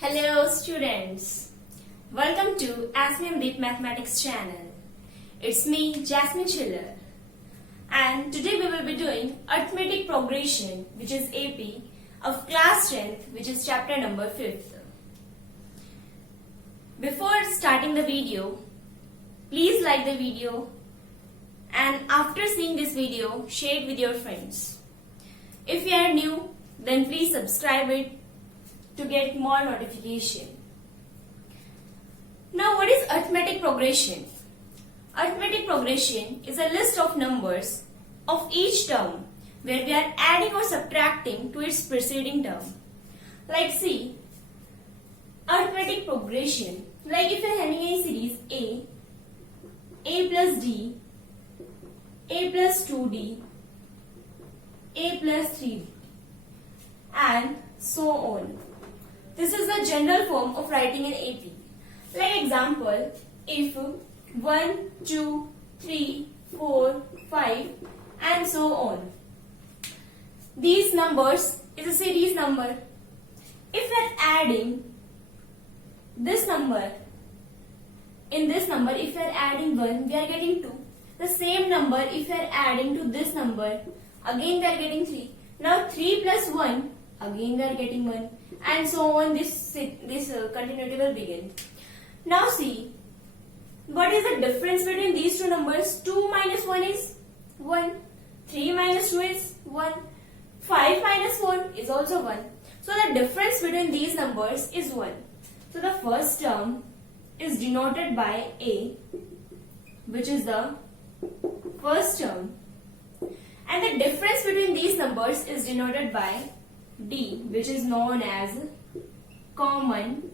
Hello students, welcome to ASMEM Deep Mathematics channel. It's me Jasmine Schiller, and today we will be doing Arithmetic Progression, which is AP, of class 10th, which is chapter number 5th. Before starting the video, please like the video, and after seeing this video, share it with your friends. If you are new, then please subscribe it to get more notification. Now, what is arithmetic progression? Arithmetic progression is a list of numbers of each term where we are adding or subtracting to its preceding term. Like see, arithmetic progression, like if you are having a series A plus D, A plus 2D, A plus 3D, and so on. This is the general form of writing in AP. Like example, if 1, 2, 3, 4, 5 and so on. These numbers is a series number. If we are adding this number, in this number if we are adding 1, we are getting 2. The same number if we are adding to this number, again we are getting 3. Now 3 plus 1, again we are getting 1. And so on, this continuity will begin. Now see, what is the difference between these two numbers? 2 minus 1 is 1. 3 minus 2 is 1. 5 minus 4 is also 1. So the difference between these numbers is 1. So the first term is denoted by A, which is the first term. And the difference between these numbers is denoted by D, which is known as common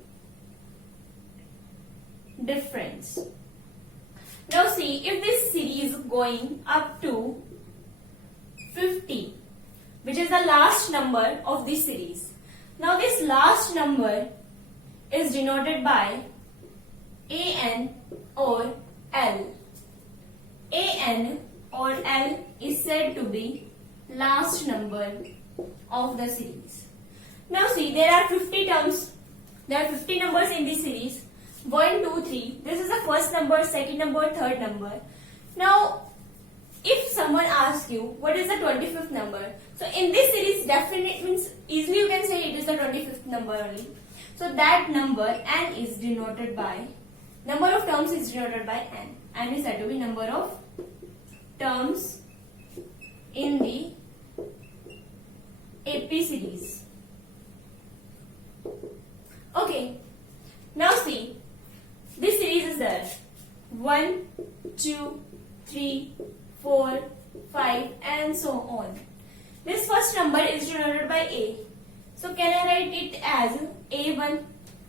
difference. Now see, if this series is going up to 50, which is the last number of this series. Now this last number is denoted by AN or L. AN or L is said to be last number of the series. Now see, there are 50 terms. There are 50 numbers in this series. 1, 2, 3. This is the first number, second number, third number. Now, if someone asks you what is the 25th number, so in this series, definitely means easily you can say it is the 25th number only. So that number n is denoted by, number of terms is denoted by n. N is said to be number of terms in the AP series. Okay, now see, this series is there 1, 2, 3, 4, 5 and so on. This first number is denoted by A. So can I write it as A1?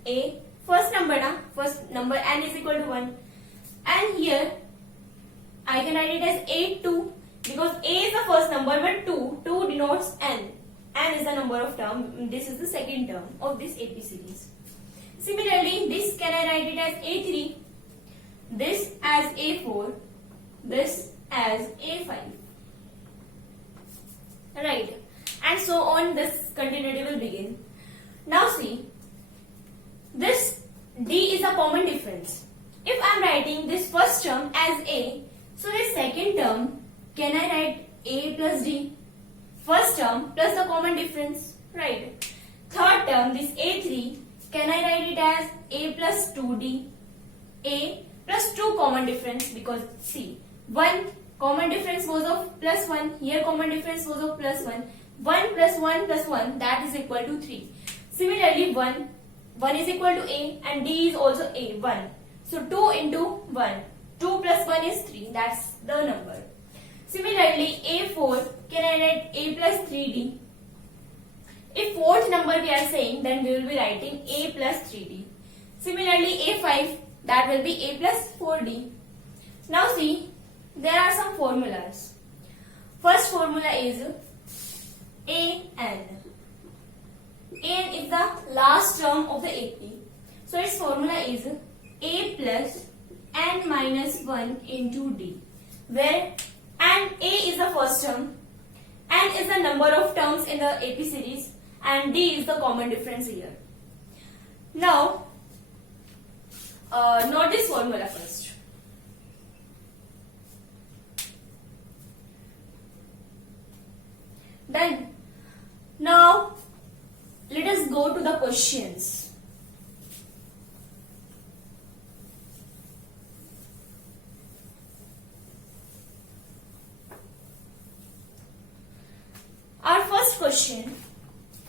A, first number n is equal to 1. And here I can write it as A2 because A is the first number but 2 denotes n. N is the number of term. This is the second term of this AP series. Similarly, this can I write it as A3, this as A4, this as A5. Right. And so on, this continuity will begin. Now see, this D is a common difference. If I am writing this first term as A, so this second term, can I write A plus D? First term plus the common difference, right? Third term, this A3, can I write it as A plus 2D? A plus 2 common difference because see, 1 common difference was of plus 1, here common difference was of plus 1. 1 plus 1 plus 1, that is equal to 3. Similarly, 1 is equal to A and D is also A, 1. So 2 into 1, 2 plus 1 is 3, that's the number. Similarly, A4, can I write A plus 3D? If fourth number we are saying, then we will be writing A plus 3D. Similarly, A5, that will be A plus 4D. Now see, there are some formulas. First formula is AN. AN is the last term of the AP. So its formula is A plus N minus 1 into D, where and A is the first term, N is the number of terms in the AP series, and D is the common difference here. Now, note this formula first. Done. Now, let us go to the questions. Our first question,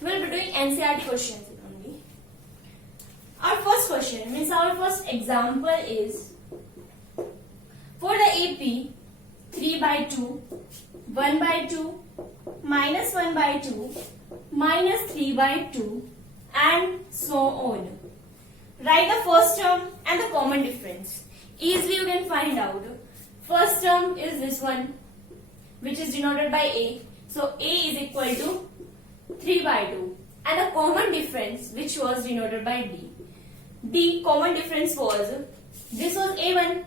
we will be doing NCERT questions only. Our first question means our first example is for the AP 3 by 2, 1 by 2, minus 1 by 2, minus 3 by 2 and so on. Write the first term and the common difference. Easily you can find out. First term is this one, which is denoted by A. So A is equal to 3 by 2 and the common difference which was denoted by D. D common difference was, this was A1,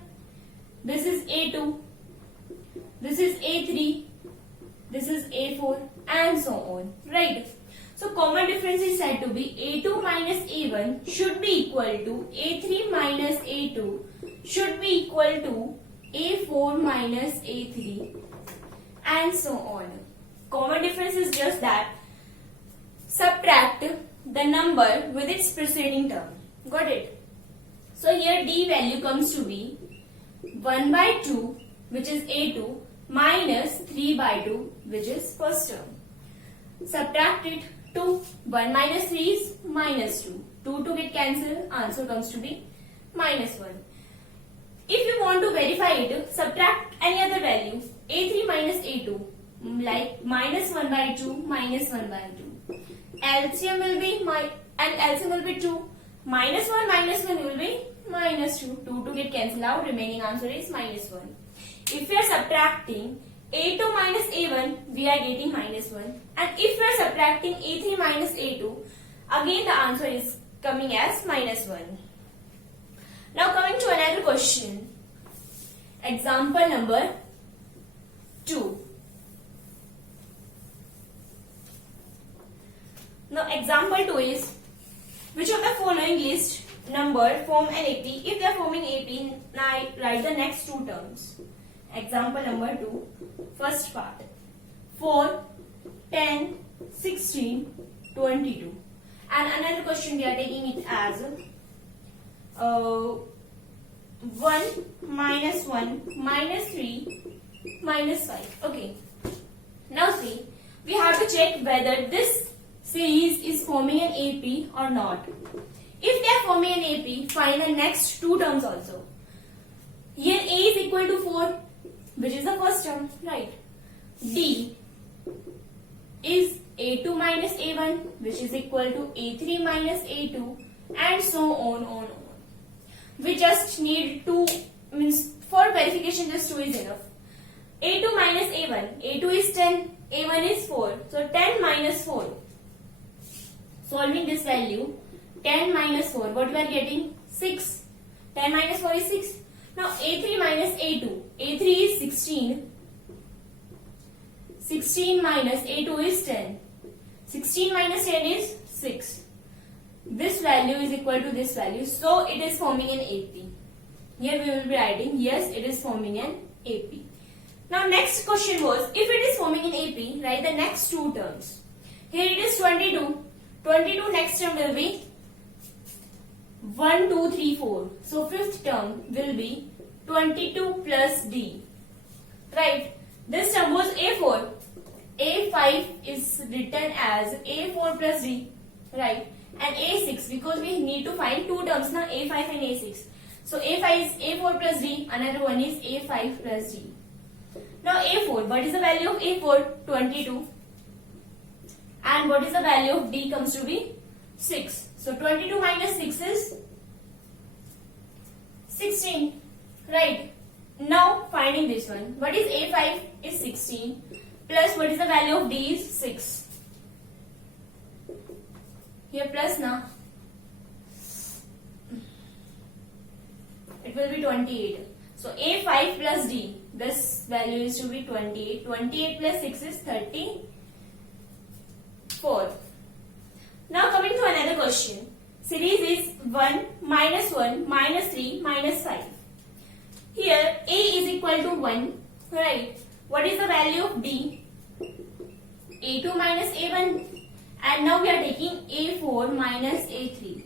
this is A2, this is A3, this is A4 and so on, right? So common difference is said to be A2 minus A1 should be equal to A3 minus A2 should be equal to A4 minus A3 and so on. Common difference is just that subtract the number with its preceding term. Got it? So here D value comes to be 1 by 2, which is A2, minus 3 by 2, which is first term. Subtract it. 2. 1 minus 3 is minus 2. 2 get cancelled. Answer comes to be minus 1. If you want to verify it, subtract any other value. A3 minus A2, like minus 1 by 2, minus 1 by 2. LCM will be LCM will be 2. Minus 1 will be minus 2. 2 get cancelled out. Remaining answer is minus 1. If we are subtracting A2 minus A1, we are getting minus 1. And if we are subtracting A3 minus A2, again the answer is coming as minus 1. Now coming to another question. Example number 2. Now example 2 is, which of the following list number form an AP? If they are forming AP, now write the next two terms. Example number 2, first part, 4, 10, 16, 22. And another question we are taking it as 1, minus 1, minus 3, minus 5. Okay. Now see, we have to check whether this series is forming an AP or not. If they are forming an AP, find the next two terms also. Here A is equal to 4, which is the first term, right? D is A2 minus A1, which is equal to A3 minus A2 and so on. We just need 2, means for verification just 2 is enough. A2 minus A1, A2 is 10, A1 is 4, so 10 minus 4. Solving this value, 10 minus 4, what we are getting? 6. 10 minus 4 is 6. Now A3 minus A2, A3 is 16. 16 minus A2 is 10. 16 minus 10 is 6. This value is equal to this value, so it is forming an AP. Here we will be writing, yes, it is forming an AP. Now next question was, if it is forming an AP, write the next two terms. Here it is 22. 22 next term will be 1, 2, 3, 4. So fifth term will be 22 plus D. Right. This term was A4. A5 is written as A4 plus D. Right. And A6, because we need to find two terms now, A5 and A6. So A5 is A4 plus D. Another one is A5 plus D. Now A4, what is the value of A4? 22. And what is the value of D comes to be 6. So 22 minus 6 is 16. Right. Now finding this one. What is A5 is 16. Plus what is the value of D is 6. Here plus now. It will be 28. So A5 plus D. This value is to be 28. 28 plus 6 is 34. Now coming to another question. Series is 1, -1, -3, -5. Here A is equal to 1, right? What is the value of D? A2 minus A1. And now we are taking A4 minus A3.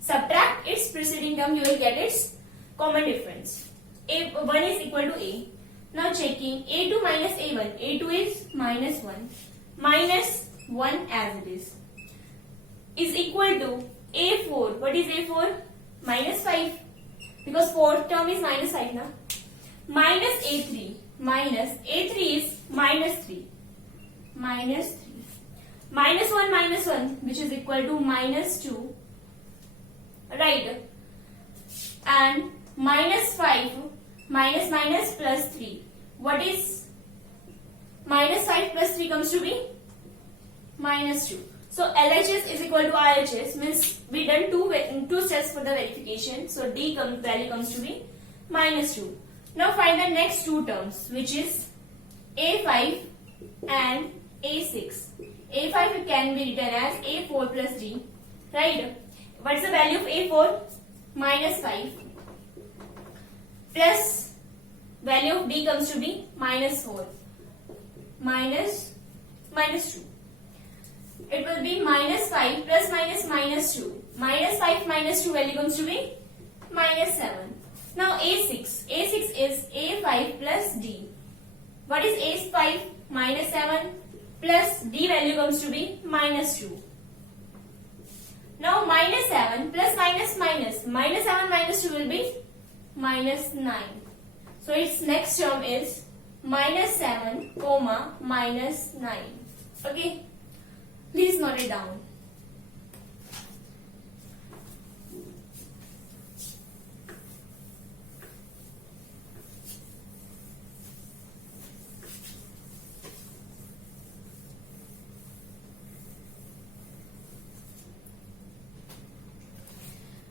Subtract its preceding term, you will get its common difference. A1 is equal to A. Now checking A2 minus A1. A2 is -1. -1 as it is equal to A4. What is A4? -5. Because fourth term is -5 now. Minus A3. A3 is -3. -3. -1, which is equal to -2. Right. And -5 minus plus 3. What is -5 plus 3 comes to be -2. So LHS is equal to RHS, means we done two steps for the verification. So value comes to be -2. Now find the next two terms, which is A5 and A6. A5 can be written as A4 plus D, right? What is the value of A4? -5 plus value of D comes to be -4 minus 2. It will be -5 plus -2. -5 minus 2 value comes to be -7. Now A6. A6 is A5 plus D. What is A5? -7 plus D value comes to be -2. Now -7 plus -7 minus 2 will be -9. So its next term is -7, -9. Okay. Please note it down.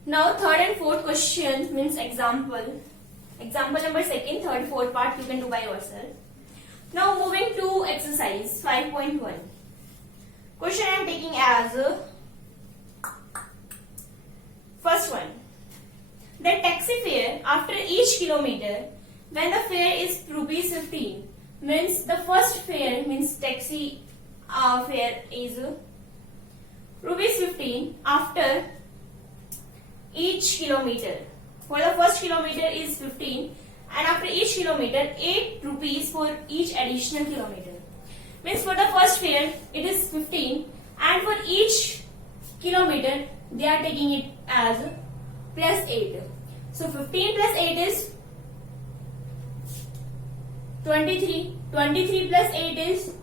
Now third and fourth question means example. Example number second, third, fourth part you can do by yourself. Now moving to exercise 5.1. Question I am taking as first one. The taxi fare after each kilometer when the fare is rupees 15 means the first fare means taxi fare is rupees 15 after each kilometer. For the first kilometer is 15 and after each kilometer 8 rupees for each additional kilometer. Means for the first fare it is 15 and for each kilometer they are taking it as plus 8. So 15 plus 8 is 23. 23 plus 8 is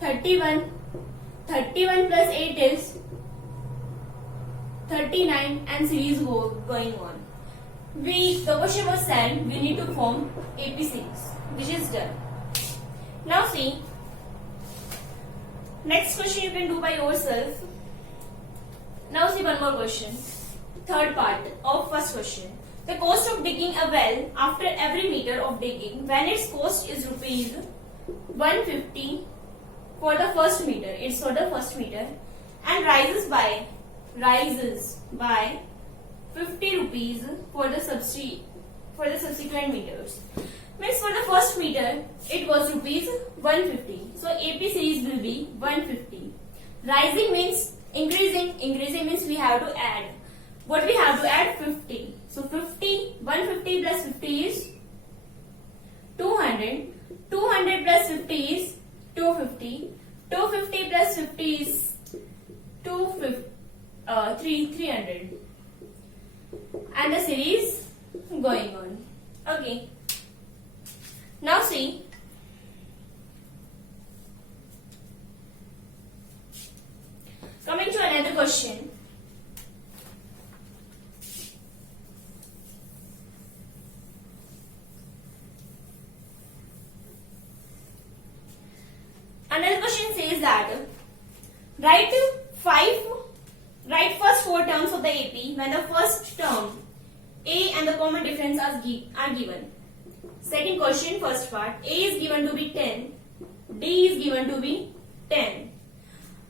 31. 31 plus 8 is 39 and series going on. The question was sent, we need to form AP series, which is done. Now see, next question you can do by yourself. Now see one more question, third part of first question. The cost of digging a well after every meter of digging when its cost is rupees 150 for the first meter, it's for the first meter, and rises by 50 rupees for the subsequent meters. Means for the first meter it was rupees 150. So AP series will be 150. Rising means increasing. Increasing means we have to add. What we have to add? 50. So 150 plus 50 is 200. 200 plus 50 is 250. 250 plus 50 is 300. And the series going on. Okay. Now see, coming to another question. Another question says that write first 4 terms of the AP when the first term A and the common difference are given. Second question, first part, A is given to be 10, D is given to be 10.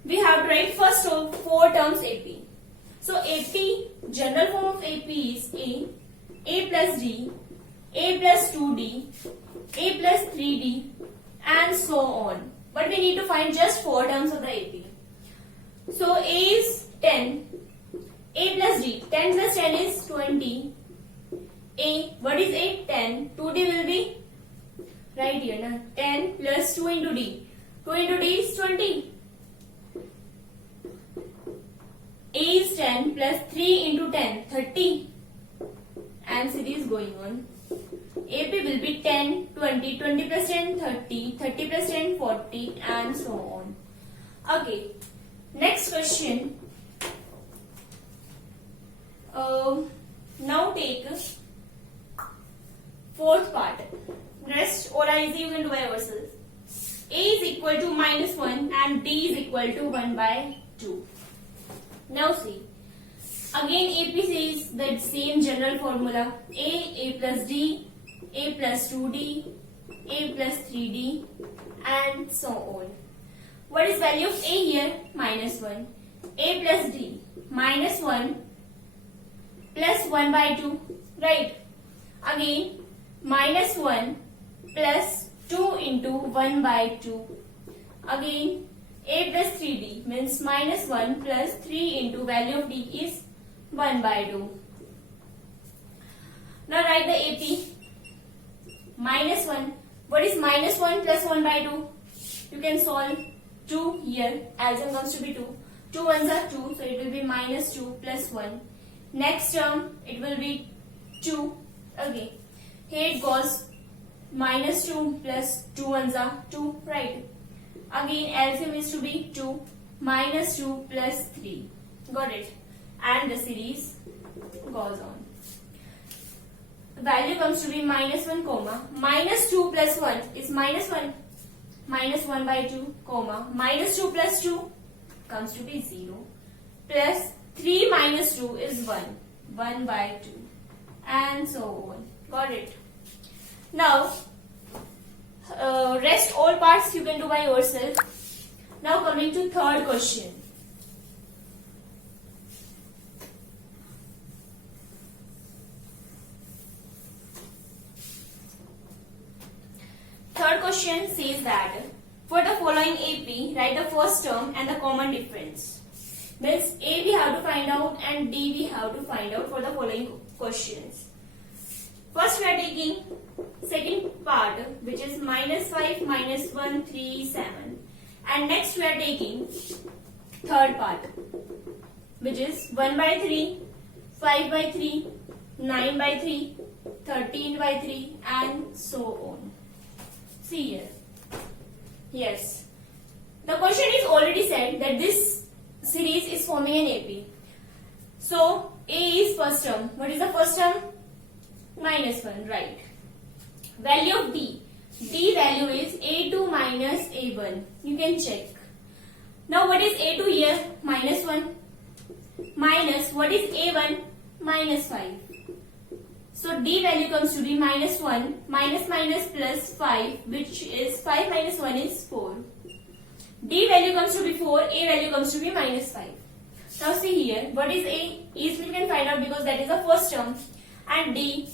We have to write first of 4 terms AP. So AP, general form of AP is A plus D, A plus 2D, A plus 3D, and so on. But we need to find just 4 terms of the AP. So A is 10, A plus D, 10 plus 10 is 20. A, what is A? 10. 2D will be right here, na? 10 plus 2 into D. 2 into D is 20. A is 10 plus 3 into 10, 30. And series going on. AP will be 10, 20, 20 plus 10, 30, 30 plus 10, 40, and so on. Okay, next question. Now take fourth part. Rest or easy you can do by yourself. A is equal to minus 1 and D is equal to 1 by 2. Now see. Again AP says the same general formula. A plus D, A plus 2D, A plus 3D, and so on. What is value of A here? Minus 1. A plus D, minus 1 plus 1 by 2. Right. Again, minus 1 plus 2 into 1 by 2. Again, A plus 3D means minus 1 plus 3 into value of D is 1 by 2. Now write the AP. Minus 1. What is minus 1 plus 1 by 2? You can solve 2 here. LCM comes to be 2. 2 ones are 2. So it will be minus 2 plus 1. Next term it will be 2. Okay. Here it goes minus 2 plus 2 ones are 2. Right. Again LCM is to be 2. Minus 2 plus 3. Got it. And the series goes on. Value comes to be minus 1 comma minus 2 plus 1 is minus 1, minus 1 by 2 comma minus 2 plus 2 comes to be 0 plus 3 minus 2 is 1, 1 by 2, and so on. Got it. Now rest all parts you can do by yourself. Now coming to third question. Third question says that for the following AP, write the first term and the common difference. Means A we have to find out and D we have to find out for the following questions. First we are taking second part, which is minus 5, minus 1, 3, 7. And next we are taking third part, which is 1 by 3, 5 by 3, 9 by 3, 13 by 3, and so on. See here. Yes. The question is already said that this series is forming an AP. So A is first term. What is the first term? Minus 1. Right. Value of D. D value is A2 minus A1. You can check. Now what is A2 here? Minus 1. Minus what is A1? Minus 5. So D value comes to be minus 1, minus minus plus 5, which is 5 minus 1 is 4. D value comes to be 4, A value comes to be minus 5. Now see here, what is A? Easily we can find out because that is the first term. And D,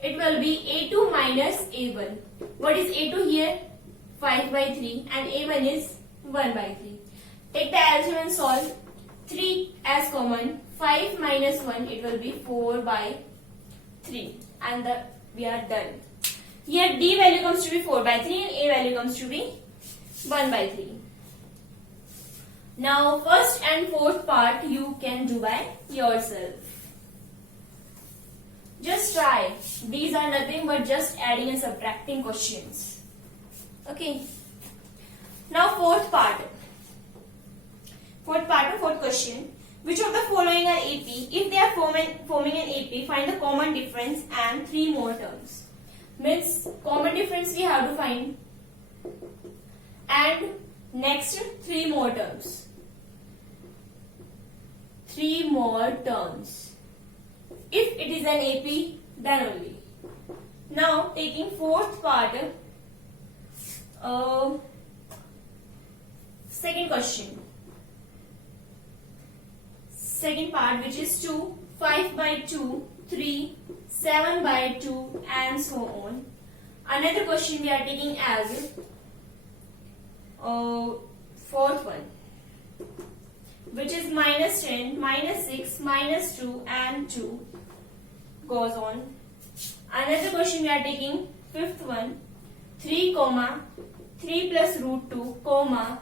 it will be A2 minus A1. What is A2 here? 5 by 3 and A1 is 1 by 3. Take the LCM and solve. 3 as common, 5 minus 1, it will be 4 by 3, and we are done. Here D value comes to be 4 by 3 and A value comes to be 1 by 3. Now first and fourth part you can do by yourself. Just try. These are nothing but just adding and subtracting questions. Okay. Now fourth part. Fourth question. Which of the following are AP? If they are forming an AP, find the common difference and 3 more terms. Means common difference we have to find. And next 3 more terms. 3 more terms. If it is an AP, then only. Now taking fourth part. Second question. second part, which is 2, 5 by 2, 3, 7 by 2, and so on. Another question we are taking as fourth one, which is minus 10, minus 6, minus 2, and 2 goes on. Another question we are taking fifth one, 3 comma 3 plus root 2 comma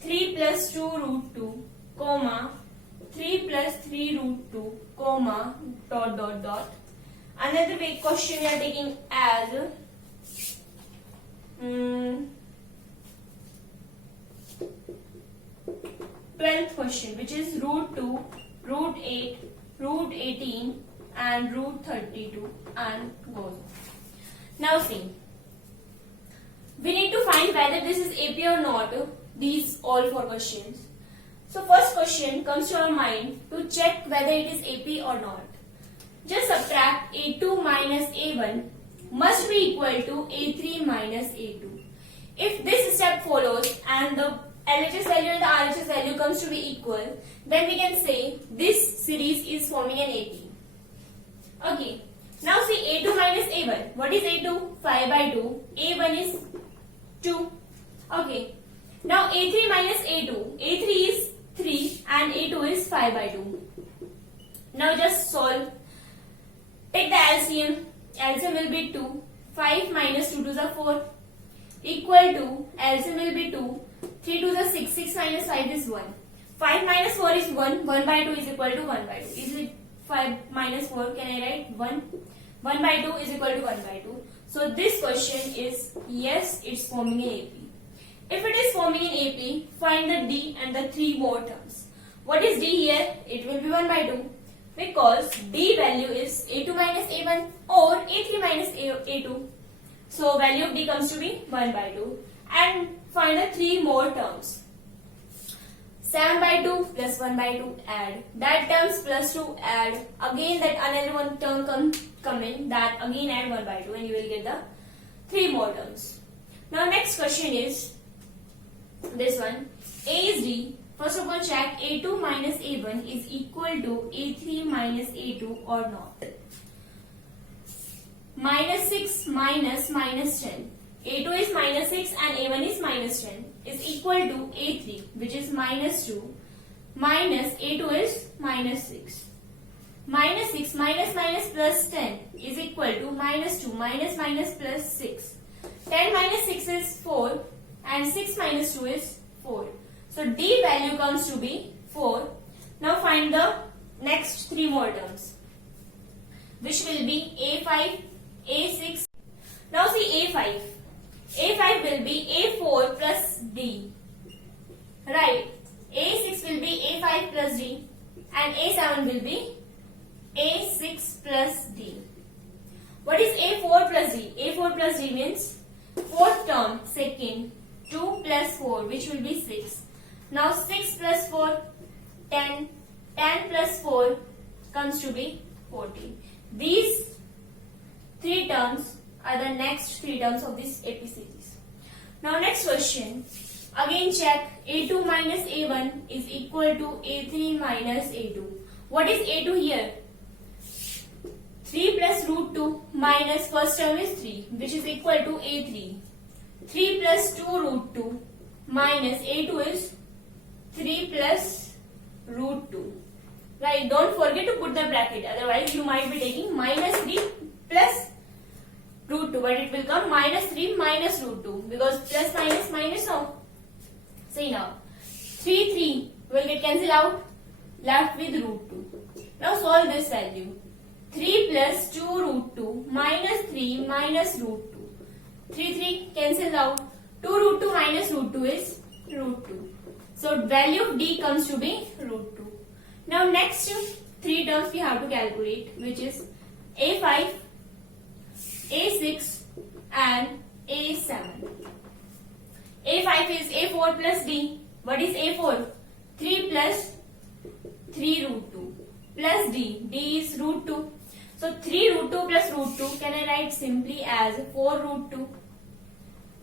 3 plus 2 root 2 comma 3 plus 3 root 2 comma dot dot dot. Another big question we are taking as 12th question, which is root 2, root 8, root 18, and root 32, and goes on. Now see, we need to find whether this is AP or not, these all four questions. So first question comes to our mind to check whether it is AP or not. Just subtract A2 minus A1 must be equal to A3 minus A2. If this step follows and the LHS value and the RHS value comes to be equal, then we can say this series is forming an AP. Okay. Now see A2 minus A1. What is A2? 5 by 2. A1 is 2. Okay. Now A3 minus A2. A3 is 3 and A2 is 5 by 2. Now just solve. Take the LCM. LCM will be 2. 5 minus 2 to the 4 equal to LCM will be 2. 3 to the 6. 6 minus 5 is 1. 5 minus 4 is 1. 1 by 2 is equal to 1 by 2. Is it 5 minus 4? Can I write 1? 1 by 2 is equal to 1 by 2. So this question is yes, it's forming an AP. If it is forming an AP, find the D and the 3 more terms. What is D here? It will be 1 by 2. Because D value is A2 minus A1 or A3 minus A2. So value of D comes to be 1 by 2. And find the 3 more terms. 7 by 2 plus 1 by 2 add. That terms plus 2 add. Again that another one term come in. That again add 1 by 2 and you will get the 3 more terms. Now next question is this one. A is D. First of all check A2 minus A1 is equal to A3 minus A2 or not. Minus 6 minus 10. A2 is minus 6 and A1 is minus 10 is equal to A3, which is minus 2 minus A2 is minus 6. Minus 6 minus minus plus 10 is equal to minus 2 minus minus plus 6. 10 minus 6 is 4 and 6 minus 2 is 4. So D value comes to be 4. Now find the next 3 more terms, which will be A5, A6. Now see A5. A5 will be A4 plus D. Right. A6 will be A5 plus D. And A7 will be A6 plus D. What is A4 plus D? A4 plus D means fourth term, second, 2 plus 4, which will be 6. Now 6 plus 4, 10. 10 plus 4 comes to be 40. These 3 terms are the next 3 terms of this AP series. Now next question. Again check A2 minus A1 is equal to A3 minus A2. What is A2 here? 3 plus root 2 minus first term is 3, which is equal to A3. 3 plus 2 root 2 minus A2 is 3 plus root 2. Right, don't forget to put the bracket, otherwise you might be taking minus 3 plus root 2, but it will come minus 3 minus root 2 because plus minus minus no. See now, 3 will get cancelled out, left with root 2. Now solve this value. 3 plus 2 root 2 minus 3 minus root 2. 3 cancelled out. 2 root 2 minus root 2 is root 2. So value of D comes to be root 2. Now next 3 terms we have to calculate, which is A5, A6 and A7. A5 is A4 plus D. What is A4? 3 plus 3 root 2 plus D. D is root 2. So 3 root 2 plus root 2 can I write simply as 4 root 2.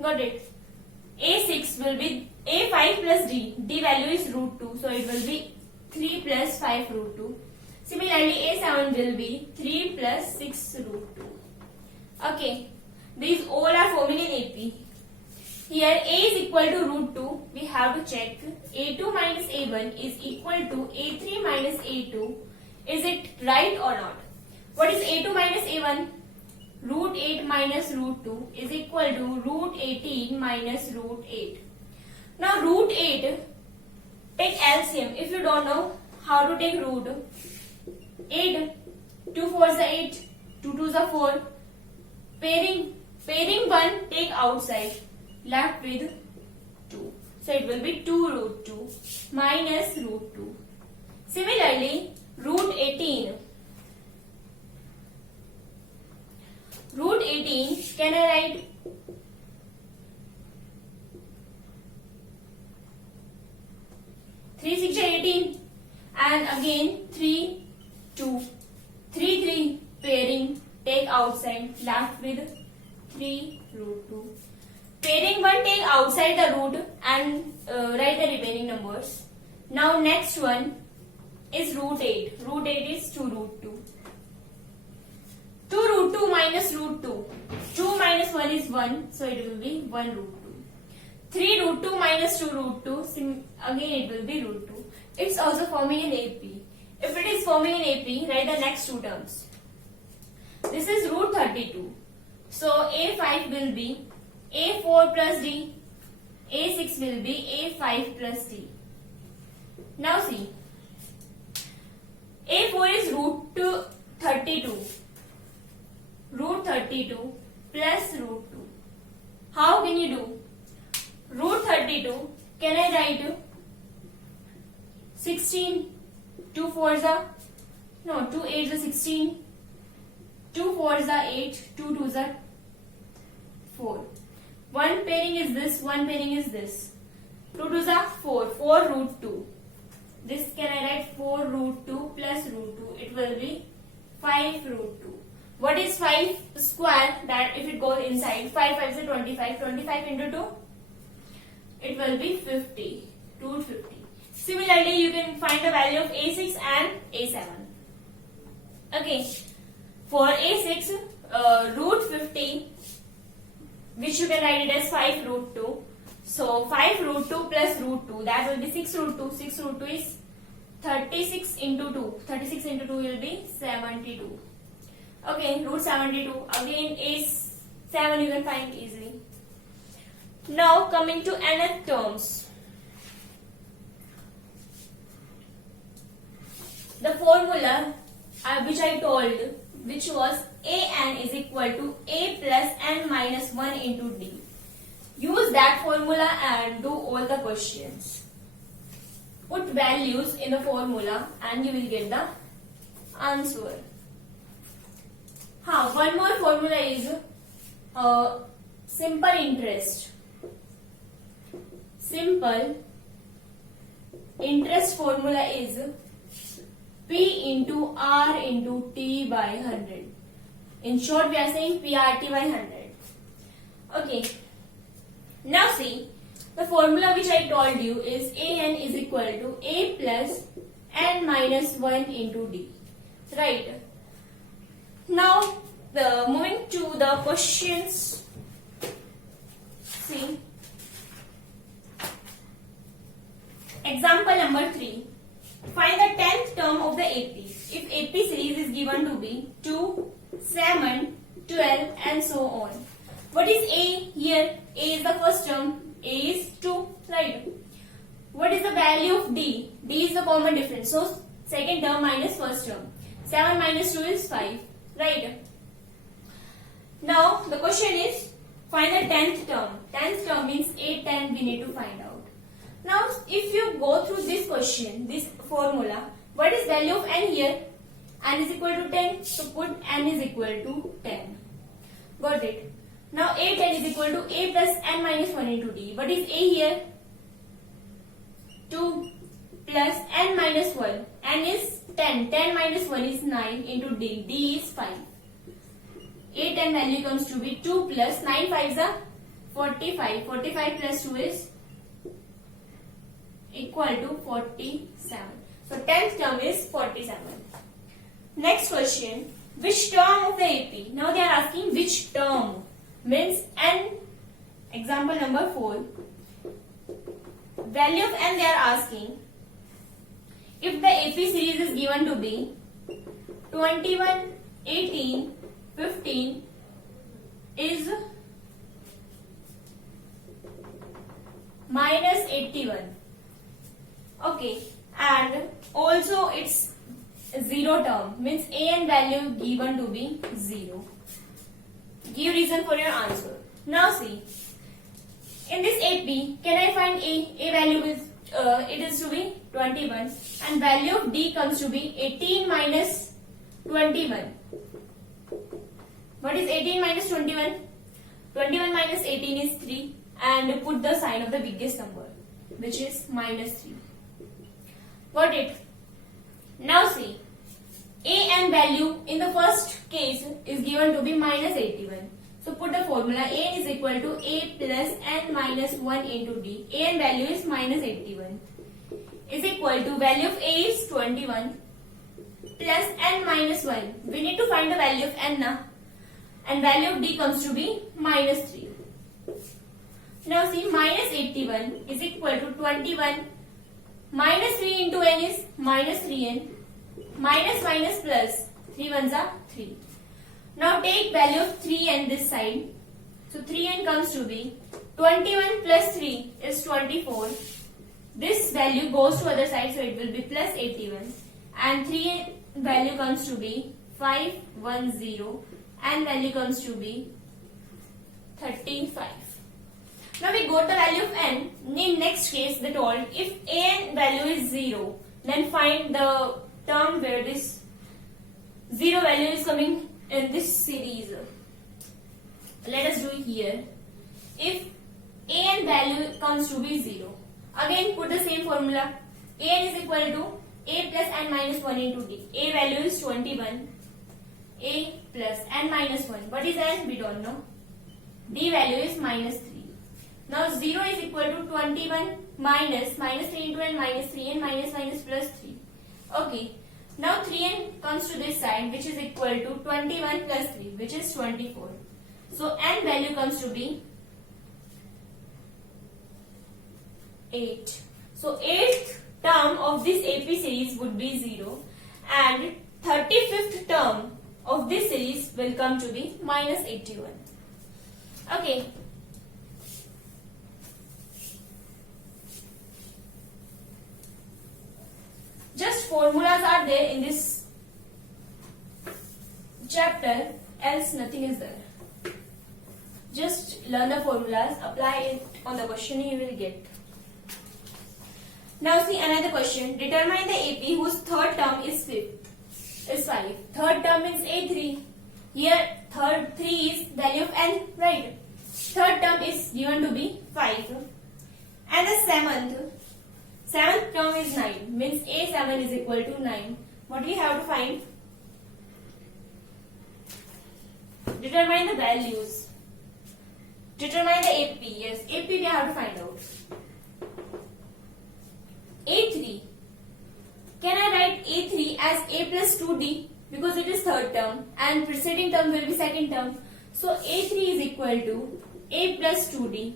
Got it? A6 will be A5 plus D. D value is root 2. So it will be 3 plus 5 root 2. Similarly, A7 will be 3 plus 6 root 2. Okay, these all are forming an AP. Here A is equal to root 2. We have to check A2 minus A1 is equal to A3 minus A2. Is it right or not? What is A2 minus A1? Root 8 minus root 2 is equal to root 18 minus root 8. Now root 8, take LCM. If you don't know how to take root 8, 2 4s are 8, 2 2s are 4. Pairing 1 take outside, left with 2. So it will be 2 root 2 minus root 2. Similarly, root 18. Root 18, can I write? Three 6 are 18, and again 3 2 3 3 pairing, take outside, left with 3 root 2. Pairing 1 take outside the root and write the remaining numbers. Now next one is root 8. Root 8 is 2 root 2. 2 root 2 minus root 2. 2 minus 1 is 1, so it will be 1 root 2. 3 root 2 minus 2 root 2, again it will be root 2. It's also forming an AP. If it is forming an AP, write the next two terms. This is root 32. So A5 will be A4 plus D. A6 will be A5 plus D. Now see. A4 is root 32. Root 32 plus root 2. How can you do? Root 32, can I write 16? 2 4s are, no, 2 8s are 16. 2 4s are 8. 2 2s are 4. One pairing is this, one pairing is this. 2 2s are 4. 4 root 2. This can I write 4 root 2 plus root 2. It will be 5 root 2. What is 5 square? That if it goes inside, 5 5 is 25. 25 into 2, it will be 50. Root 50. Similarly, you can find the value of A6 and A7. Okay. For A6, root 50, which you can write it as 5 root 2. So 5 root 2 plus root 2, that will be 6 root 2. 6 root 2 is 36 into 2. 36 into 2 will be 72. Okay, root 72. Again, A7 you can find easily. Now coming to nth terms. The formula which I told, which was an is equal to a plus n minus 1 into d. Use that formula and do all the questions. Put values in the formula and you will get the answer. One more formula is simple interest. Simple interest formula is P into R into T by 100. In short, we are saying PRT by 100. Okay. Now see, the formula which I told you is AN is equal to A plus N minus 1 into D. Right. Now, moving to the questions. See. Example number 3. Find the 10th term of the AP. If AP series is given to be 2, 7, 12 and so on. What is A here? A is the first term. A is 2, right? What is the value of D? D is the common difference. So, second term minus first term. 7 minus 2 is 5, right? Now, the question is, find the 10th term. 10th term means 8, 10 we need to find out. Now, if you go through this question, this formula, what is value of n here? N is equal to 10, so put n is equal to 10. Got it? Now, A 10 is equal to A plus n minus 1 into D. What is A here? 2 plus n minus 1. N is 10. 10 minus 1 is 9 into D. D is 5. A 10 value comes to be 2 plus 9 5s are 45. 45 plus 2 is equal to 47. So 10th term is 47. Next question, which term of the AP? Now they are asking which term, means n. Example number 4. Value of n they are asking. If the AP series is given to be 21, 18, 15 is minus 81. Okay, and also it's 0 term, means a n value given to be 0. Give reason for your answer. Now see, in this AP, can I find a? A value is it is to be 21, and value of d comes to be 18 minus 21. What is 18 minus 21? 21 minus 18 is 3, and put the sign of the biggest number, which is minus 3. Got it? Now see, a n value in the first case is given to be minus 81. So put the formula. A n is equal to a plus n minus 1 into d. A n value is minus 81 is equal to value of a is 21 plus n minus 1. We need to find the value of n now. And value of d comes to be minus 3. Now see, minus 81 is equal to 21. Minus 3 into n is minus 3n. Minus minus plus 3 ones are 3. Now take value of 3n this side. So 3n comes to be 21 plus 3 is 24. This value goes to other side, so it will be plus 81. And 3n value comes to be 510. And value comes to be 35. Now we got the value of n. In next case, they told if an value is 0, then find the term where this 0 value is coming in this series. Let us do it here. If an value comes to be 0, again put the same formula. An is equal to a plus n minus 1 into d. A value is 21. A plus n minus 1. What is n? We don't know. D value is minus 3. Now 0 is equal to 21 minus 3 into n minus 3 n minus minus plus 3. Okay. Now 3n comes to this side, which is equal to 21 plus 3, which is 24. So n value comes to be 8. So 8th term of this AP series would be 0, and 35th term of this series will come to be minus 81. Okay. Just formulas are there in this chapter, else nothing is there. Just learn the formulas, apply it on the question, you will get. Now see another question. Determine the AP whose third term is 5. Third term is A3. Here third 3 is value of n, right? Third term is given to be 5. And the seventh term is 9. Means A7 is equal to 9. What we have to find? Determine the values. Determine the AP. Yes, AP we have to find out. A3. Can I write A3 as A plus 2D? Because it is third term and preceding term will be second term. So A3 is equal to A plus 2D.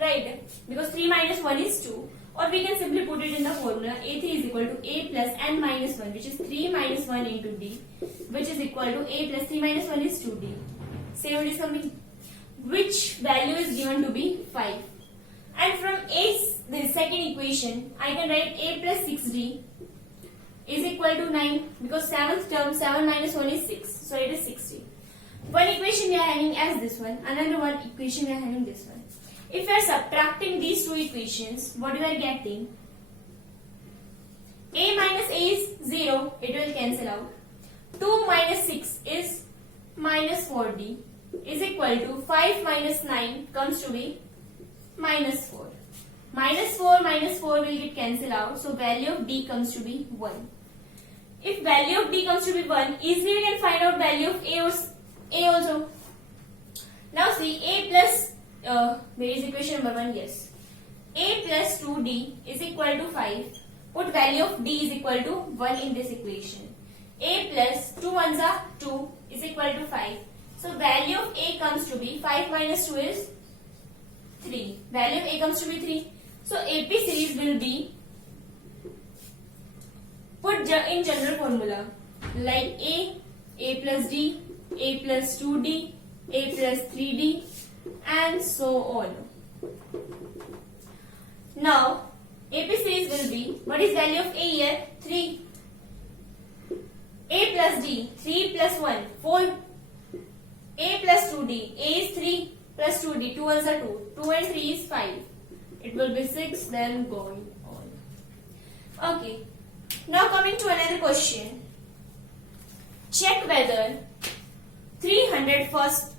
Right? Because 3 minus 1 is 2. Or we can simply put it in the formula. A3 is equal to A plus n minus 1, which is 3 minus 1 into D, which is equal to A plus 3 minus 1 is 2D. Say what is coming? Which value is given to be 5. And from the second equation, I can write A plus 6D is equal to 9, because 7th term 7 minus 1 is 6, so it is 60. One equation we are having as this one, another one equation we are having this one. If we are subtracting these two equations, what we are getting? A minus A is 0, it will cancel out. 2 minus 6 is minus 4D is equal to 5 minus 9 comes to be minus 4. Minus 4 will get cancelled out, so value of D comes to be 1. If value of D comes to be 1, easily we can find out value of A also. Now see, A plus, where is equation number 1? Yes. A plus 2D is equal to 5. put value of D is equal to 1 in this equation. A plus 2 ones are 2 is equal to 5. So value of A comes to be 5 minus 2 is 3. Value of A comes to be 3. So AP series will be put in general formula like A plus D, A plus 2D, A plus 3D and so on. Now AP series will be, what is value of A here? 3. A plus D, 3 plus 1, 4. A plus 2D, A is 3 plus 2D, 2 ones are 2. 2 and 3 is 5. It will be 6, then going on. Okay. Now coming to another question. Check whether 300 first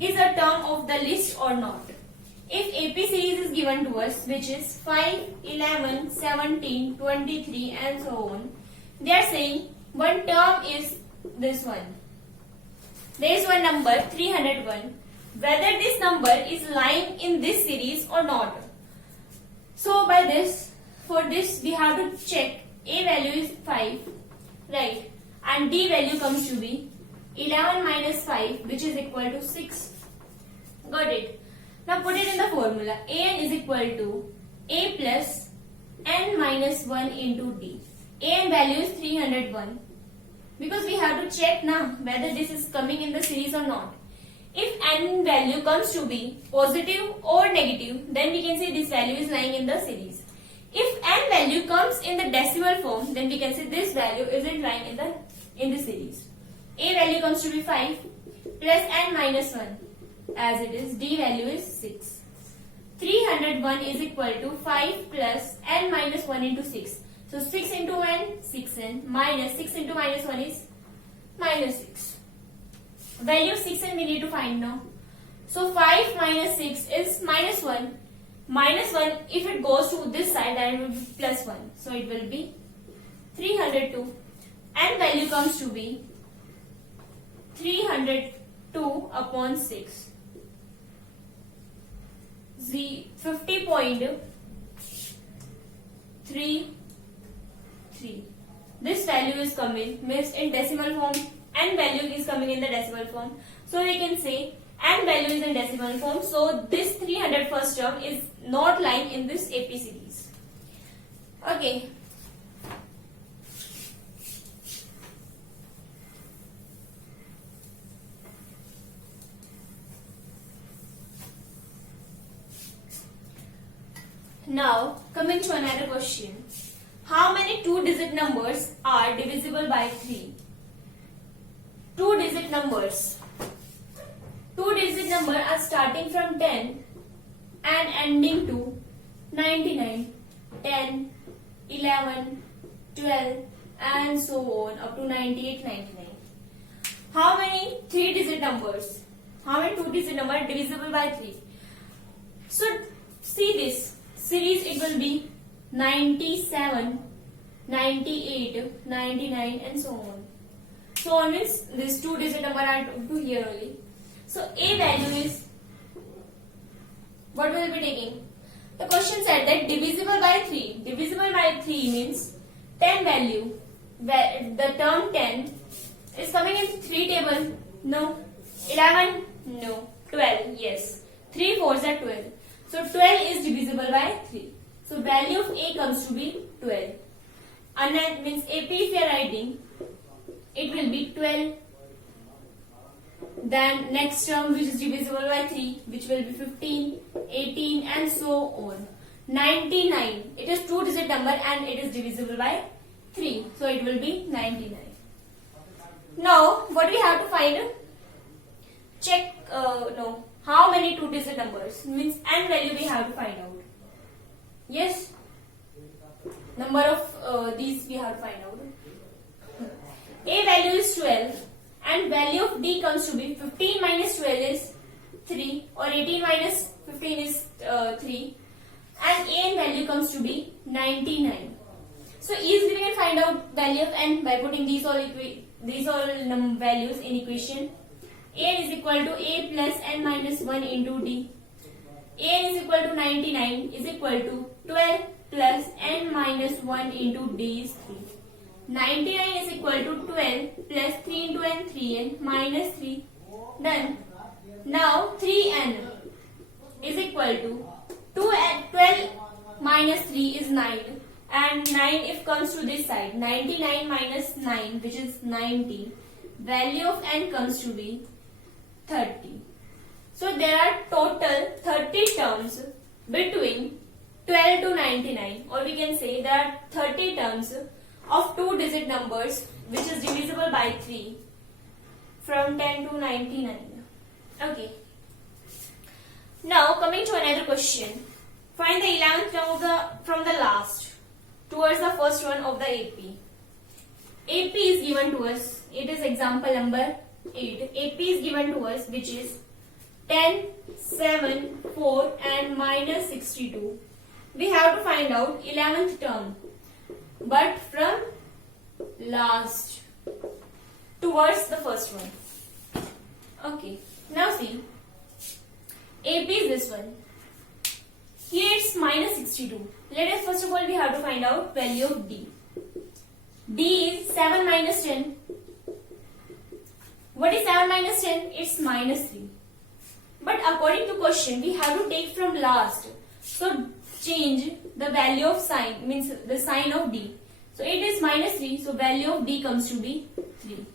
is a term of the list or not. If AP series is given to us, which is 5, 11, 17, 23 and so on, they are saying one term is this one. There is one number 301. Whether this number is lying in this series or not. So by this, for this we have to check A value is 5, right? And D value comes to be 11 minus 5, which is equal to 6. Got it? Now put it in the formula. An is equal to A plus n minus 1 into D. An value is 301. Because we have to check now whether this is coming in the series or not. If n value comes to be positive or negative, then we can say this value is lying in the series. If n value comes in the decimal form, then we can say this value isn't lying in the series. A value comes to be 5 plus n minus 1. As it is, D value is 6. 301 is equal to 5 plus n minus 1 into 6. So 6 into n, 6n, minus 6 into minus 1 is minus 6. Value of 6n we need to find now. So 5 minus 6 is minus 1. Minus 1, if it goes to this side, then it will be plus 1. So it will be 302. And value comes to be 302 upon 6. 50.33. This value is coming, means in decimal form, and value is coming in the decimal form. So we can say and value is in decimal form. So this 300 first term is not lying in this AP series. Okay. Now coming to another question. How many 2-digit numbers are divisible by 3? 2-digit numbers. 2-digit numbers are starting from 10 and ending to 99, 10, 11, 12 and so on up to 98, 99. How many 3-digit numbers? How many 2-digit numbers are divisible by 3? So see this series, it will be 97, 98, 99 and so on. So on means this 2-digit number are to here only. So A value is, what we will be taking? The question said that divisible by 3. Divisible by 3 means 10 value. The term 10 is coming in 3 table. No. 11? No. 12? Yes. 3 4s are 12. So 12 is divisible by 3. So value of A comes to be 12. And that means AP if you are writing, it will be 12. Then next term which is divisible by 3, which will be 15, 18 and so on. 99. It is 2-digit number and it is divisible by 3. So it will be 99. Now what we have to find? Check, how many 2-digit numbers? Means n value we have to find out. Yes? Number of these we have to find out. A value is 12 and value of D comes to be 15 minus 12 is 3 or 18 minus 15 is 3 and A value comes to be 99. So easily we can find out value of n by putting these all values in equation. A is equal to A plus n minus 1 into D. A is equal to 99 is equal to 12 plus n minus 1 into d is 3. 99 is equal to 12 plus 3 into n, 3n minus 3. Done. Now 3n is equal to 2 and 12 minus 3 is 9. And 9 if comes to this side, 99 minus 9, which is 90. Value of n comes to be 30. So there are total 30 terms between 12 to 99, or we can say there are 30 terms of 2-digit numbers which is divisible by 3 from 10 to 99. Okay. Now coming to another question. Find the 11th term from the last towards the first one of the AP. AP is given to us. It is example number 8. AP is given to us, which is 10, 7, 4 and minus 62. We have to find out 11th term, but from last towards the first one. Okay. Now see. AP is this one. Here it's minus 62. Let us first of all we have to find out value of D. D is 7 minus 10. What is 7 minus 10? It's minus 3. But according to question, we have to take from last. So change the value of sign, means the sign of D. So it is minus 3. So value of D comes to be 3.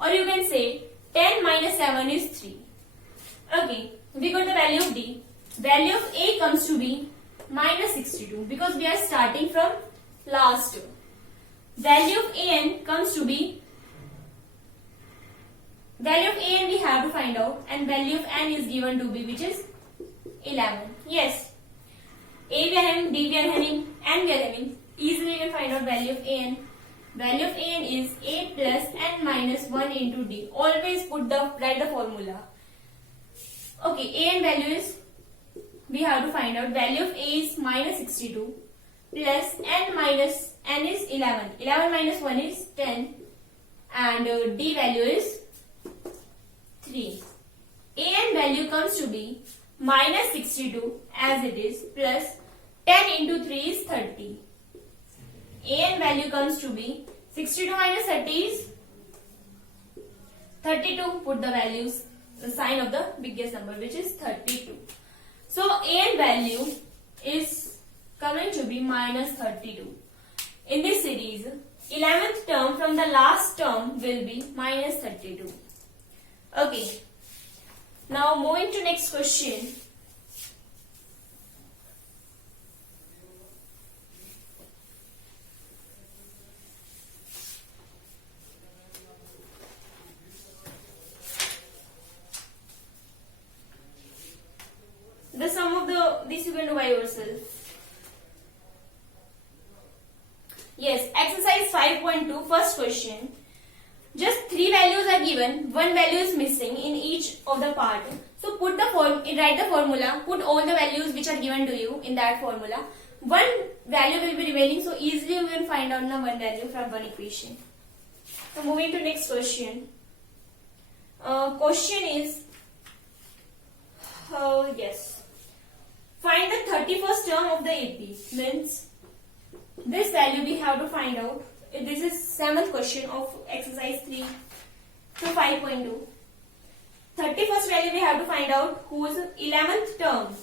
Or you can say 10 minus 7 is 3. Okay, we got the value of D. Value of A comes to be minus 62 because we are starting from last. Value of AN comes to be, value of AN we have to find out, and value of N is given to be, which is 11. Yes, A we are having, D we are having, N we are having. Easily we can find out value of AN. Value of AN is A plus N minus 1 into D. Always write the formula. Okay, AN value is, we have to find out value of A is minus 62 plus N is 11. 11 minus 1 is 10 and D value is 3. AN value comes to be minus 62 as it is plus 10 into 3 is 30. AN value comes to be 62 minus 30 is 32. Put the values, the sign of the biggest number, which is 32. So AN value is coming to be minus 32. In this series, 11th term from the last term will be minus 32. Okay. Now moving to next question. The sum of this you can do by yourself. Yes, exercise 5.2, first question. Just 3 values are given, 1 value is missing in each of the part. So write the formula, put all the values which are given to you in that formula. 1 value will be remaining, so easily you can find out the 1 value from one equation. So moving to next question. Question is, yes. Find the 31st term of the AP. Means this value we have to find out. This is 7th question of exercise 3 to 5.2. 31st value we have to find out, whose 11th term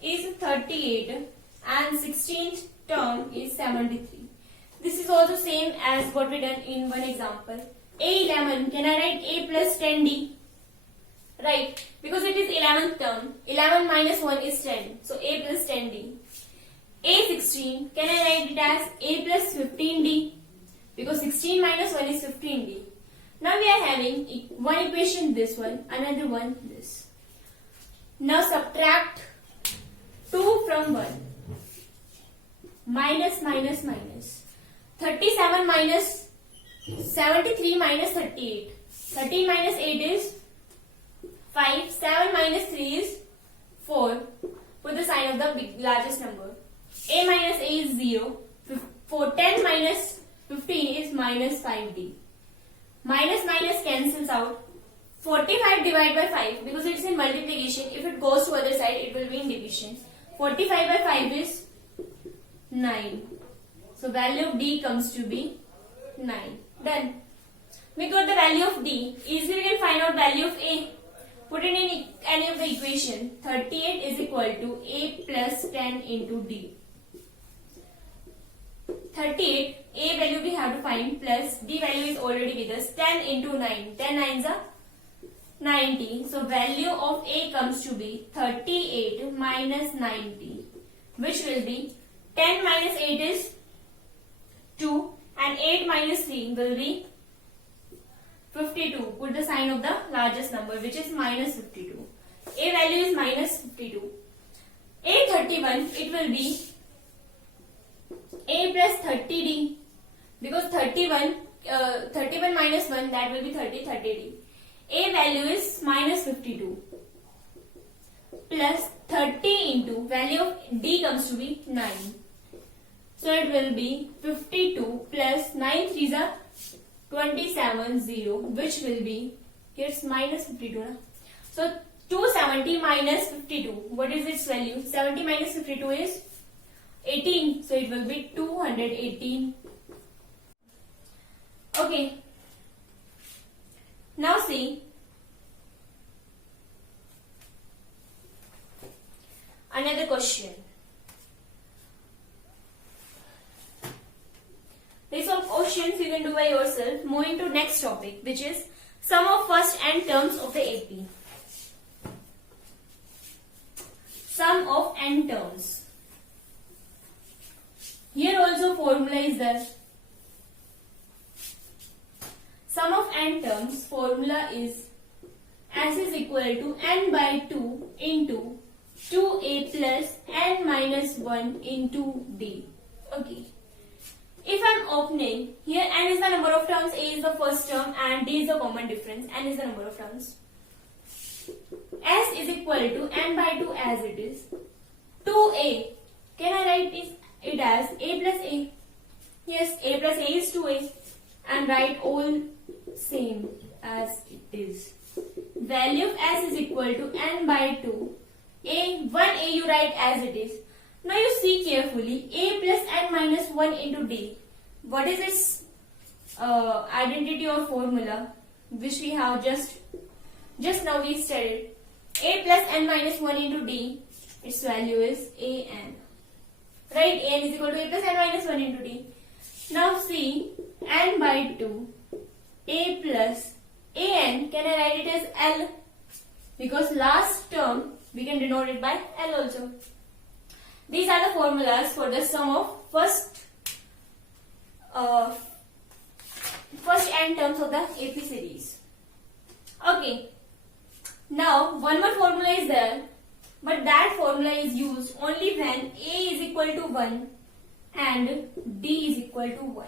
is 38 and 16th term is 73. This is also same as what we done in one example. A11, can I write A plus 10D? Right, because it is 11th term. 11 minus 1 is 10. So A plus 10D. A16, can I write it as A plus 15D? Because 16 minus 1 is 15D. Now we are having one equation, this one, another one, this. Now subtract 2 from 1. Minus, minus, minus. 37 minus 73 minus 38. 13 minus 8 is 5. 7 minus 3 is 4. Put the sign of the largest number. A minus A is 0. 10 minus 15 is minus 5D. Minus minus cancels out. 45 divided by 5, because it is in multiplication. If it goes to other side, it will be in division. 45 by 5 is 9. So value of D comes to be 9. Done. We got the value of D. Easily we can find out value of A. Put it in any of the equation. 38 is equal to A plus 10 into D. 38, A value we have to find plus D value is already with us. 10 into 9. 10 nines are 90. So value of A comes to be 38 minus 90, which will be 10 minus 8 is 2 and 8 minus 3 will be 52. Put the sign of the largest number, which is minus 52. A value is minus 52. A 31, it will be A plus 30D, because 31 minus 1, that will be 30D. A value is minus 52 plus 30 into value of D comes to be 9. So it will be 52 plus 9 3s are 27 0, which will be, here's minus 52 na? So 270 minus 52, what is its value? 70 minus 52 is 18, so it will be 218. Okay, now see another question. These are questions you can do by yourself. Moving to next topic, which is sum of first n terms of the AP. Sum of n terms. Here also formula is there. Sum of n terms formula is S is equal to n by 2 into 2a plus n minus 1 into d. Okay. If I am opening, here n is the number of terms, a is the first term and d is the common difference, n is the number of terms. S is equal to n by 2 as it is. 2a, can I write it as a plus a? Yes, a plus a is 2a, and write all same as it is. Value of S is equal to n by 2. 1a you write as it is. Now you see carefully, a plus n minus 1 into d. What is its identity or formula, which we have just now we studied? A plus n minus 1 into d, its value is an. Right, an is equal to a plus n minus 1 into d. Now see, n by 2, a plus an, can I write it as L? Because last term we can denote it by L also. These are the formulas for the sum of first n terms of the AP series. Okay. Now one more formula is there, but that formula is used only when A is equal to 1 and D is equal to 1.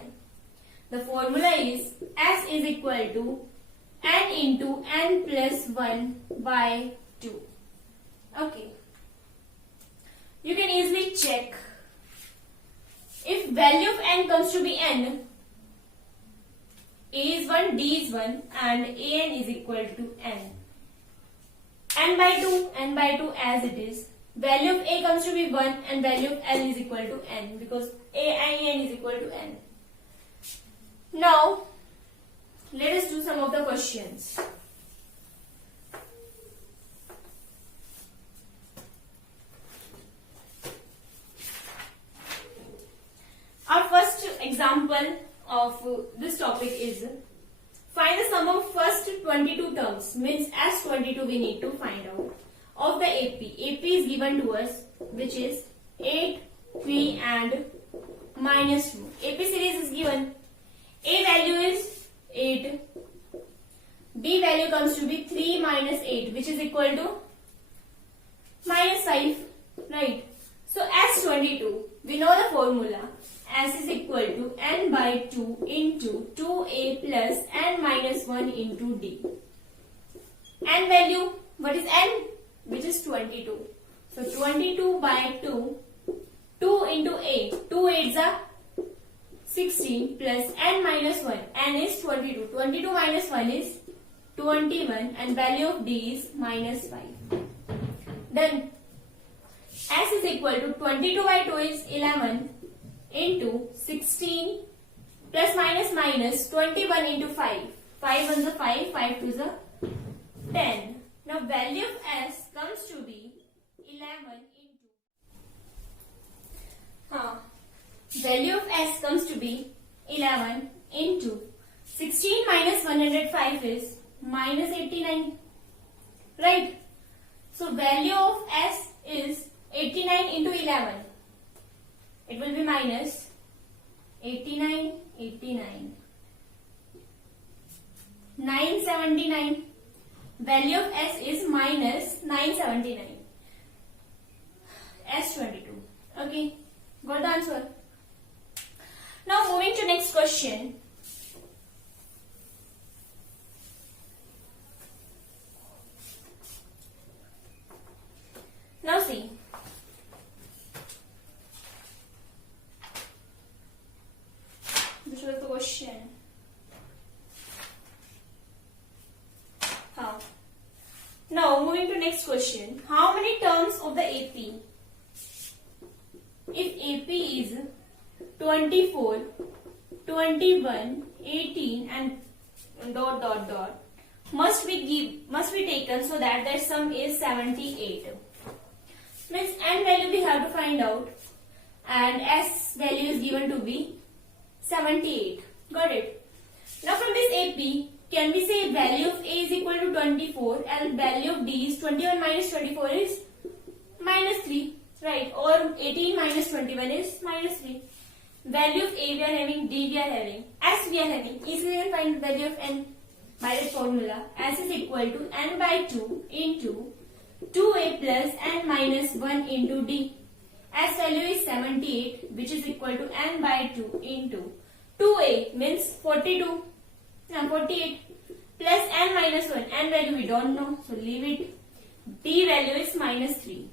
The formula is S is equal to n into n plus 1 by 2. Okay. You can easily check. If value of n comes to be n, a is 1, d is 1 and an is equal to n. n by 2 as it is. Value of a comes to be 1 and value of l is equal to n, because a and n is equal to n. Now, let us do some of the questions. Our first example of this topic is find the sum of first 22 terms, means S22 we need to find out of the AP. AP is given to us, which is 8, 3 and minus 2. AP series is given. A value is 8. B value comes to be 3 minus 8, which is equal to minus 5. Right. So S22, we know the formula. S is equal to n by 2 into 2a plus n minus 1 into d. N value, what is n? Which is 22. So 22 by 2, 2 into a, 2 8s are 16 plus n minus 1, n is 22. 22 minus 1 is 21 and value of d is minus 5. Then S is equal to 22 by 2 is 11. into 16 plus minus minus 21 into 5. 5 ones are 5, 5 twos are 10. Now value of s comes to be 11 into value of s comes to be 11 into 16 minus 105 is minus 89. Right? So value of s is 89 into 11. It will be minus 89, 89. 979. Value of s is minus 979. S22. Okay. Got the answer. Now moving to next question. Now see. Which was the question? Now moving to next question. How many terms of the AP? If AP is 24, 21, 18 and dot dot dot must be taken so that their sum is 78. Means n value we have to find out and s value is given to be 78. Got it? Now from this AP, can we say value of a is equal to 24 and value of d is 21 minus 24 is minus 3, right? Or 18 minus 21 is minus 3. Value of a we are having, d we are having, s we are having. Easily we can find value of n by the formula. S is equal to n by 2 into 2a plus n minus 1 into d. S value is 78, which is equal to n by 2 into 2a means 42. Now 48 plus n minus 1. N value we don't know, so leave it. D value is minus 3.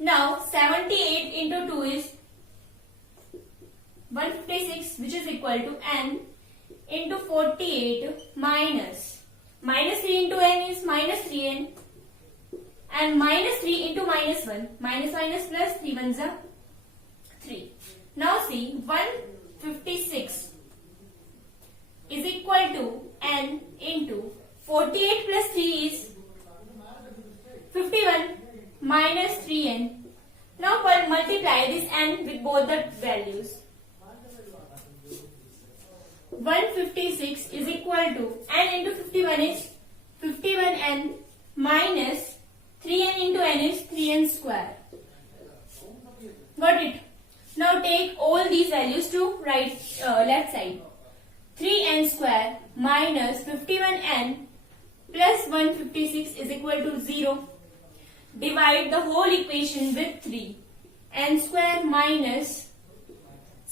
Now 78 into 2 is 156, which is equal to n into 48 minus 3 into n is minus 3n and minus 3 into minus 1. Minus minus plus 3 ones are 3. Now see, 156 is equal to n into 48 plus 3 is 51 minus 3n. Now multiply this n with both the values. 156 is equal to n into 51 is 51n minus 3n into n is 3n square. Got it? Now take all these values to left side. 3n square minus 51n plus 156 is equal to 0. Divide the whole equation with 3. N square minus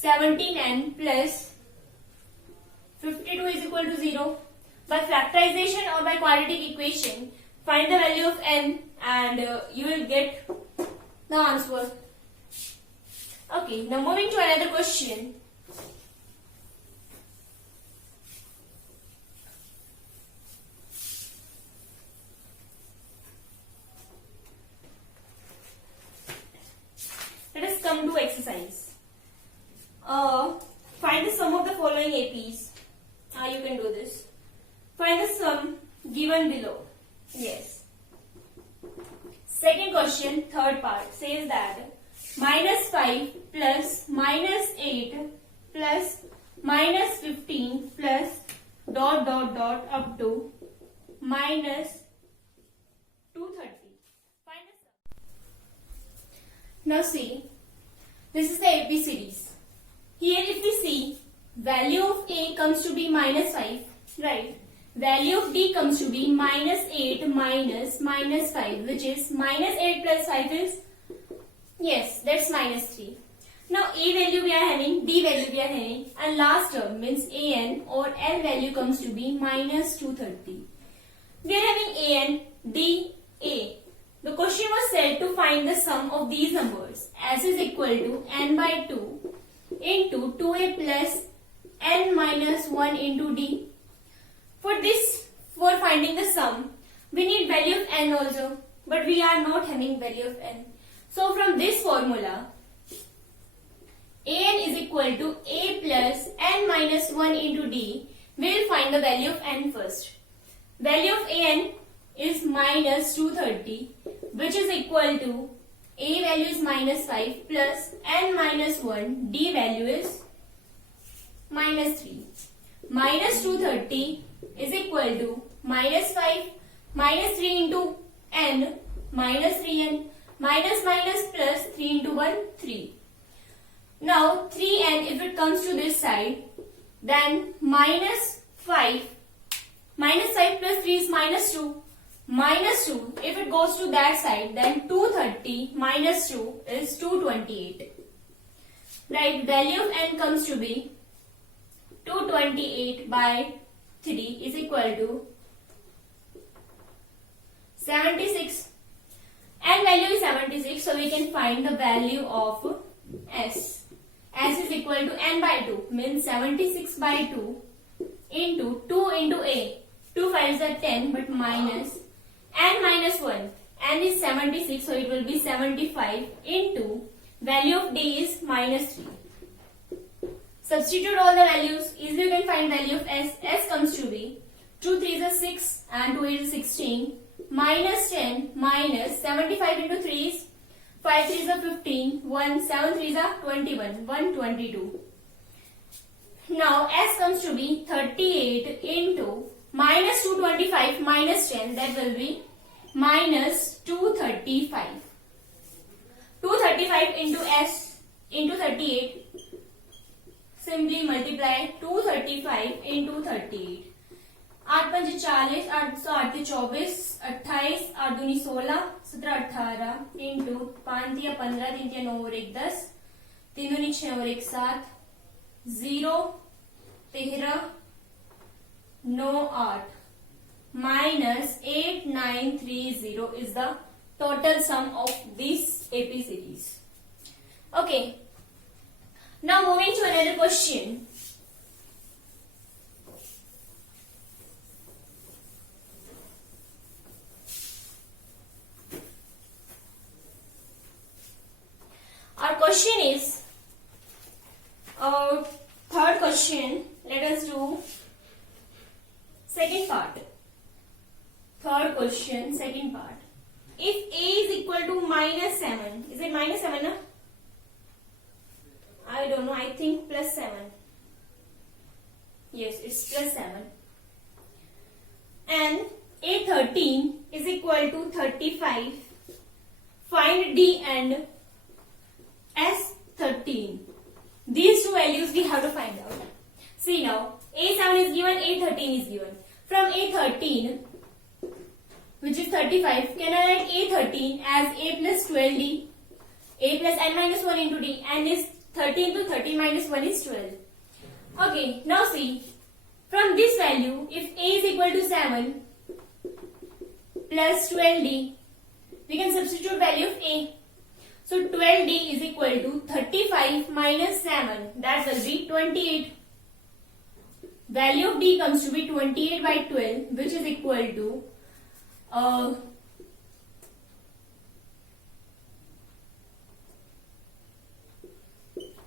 17n plus 52 is equal to 0. By factorization or by quadratic equation, find the value of n and you will get the answer. Okay, now moving to another question. Let us come to exercise. Find the sum of the following APs. You can do this. Find the sum given below. Yes. Second question, third part, says that minus 5 plus minus 8 plus minus 15 plus dot dot dot up to minus 230. Find the sum. Now see, this is the AP series. Here if we see, value of A comes to be minus 5, right? Value of D comes to be minus 8 minus 5, which is minus 8 plus 5 is, yes, that's minus 3. Now A value we are having, D value we are having, and last term means AN or L value comes to be minus 230. We are having AN, D, A. The question was said to find the sum of these numbers. S is equal to n by 2 into 2a plus n minus 1 into d. For finding the sum, we need value of n also, but we are not having value of n. So from this formula, minus 1 into d, we will find the value of n first. Value of an is minus 230, which is equal to a value is minus 5 plus n minus 1, d value is minus 3. Minus 230 is equal to minus 5 minus 3 into n minus 3n minus minus plus 3 into 1 3. Now 3n, if it comes to this side, then minus 5 plus 3 is minus 2. Minus 2, if it goes to that side, then 230 minus 2 is 228. Right, value of n comes to be 228 by 3 is equal to 76. N value is 76, so we can find the value of S. S is equal to n by 2, means 76 by 2 into 2 into a. 2 5s are 10, but minus n minus 1. N is 76, so it will be 75 into value of d is minus 3. Substitute all the values, easily you can find value of S. S comes to be 2 3s are 6 and 2 8 is 16. Minus 10 minus 75 into 3 is 5 3s are 15, 1 7 3s are 21, 122. Now S comes to be 38 into minus 225 minus 10, that will be minus 235. 235 into S into 38, simply multiply 235 into 38. 8 5 40, 8 8 24, 28, 8 2 16, 17 18 into 5 3 15, 3 9 और 1 10, 3 2 6 और 1 7, 0 13 9 8 minus 8930 is the total sum of this AP series. Okay. Now moving to another question. Our question is, third question. Let us do second part. Third question, second part. If a is equal to minus 7, is it minus 7? No? I don't know, I think plus 7. Yes, it's plus 7. And a13 is equal to 35. Find d and S13. These two values we have to find out. See now, a7 is given, a13 is given. From a13, which is 35, can I write a13 as a plus 12d, a plus n minus 1 into d, n is 13 to 13 minus 1 is 12. Okay, now see, from this value, if a is equal to 7 plus 12d, we can substitute value of a. So 12d is equal to 35 minus 7, that will be 28. Value of d comes to be 28 by 12, which is equal to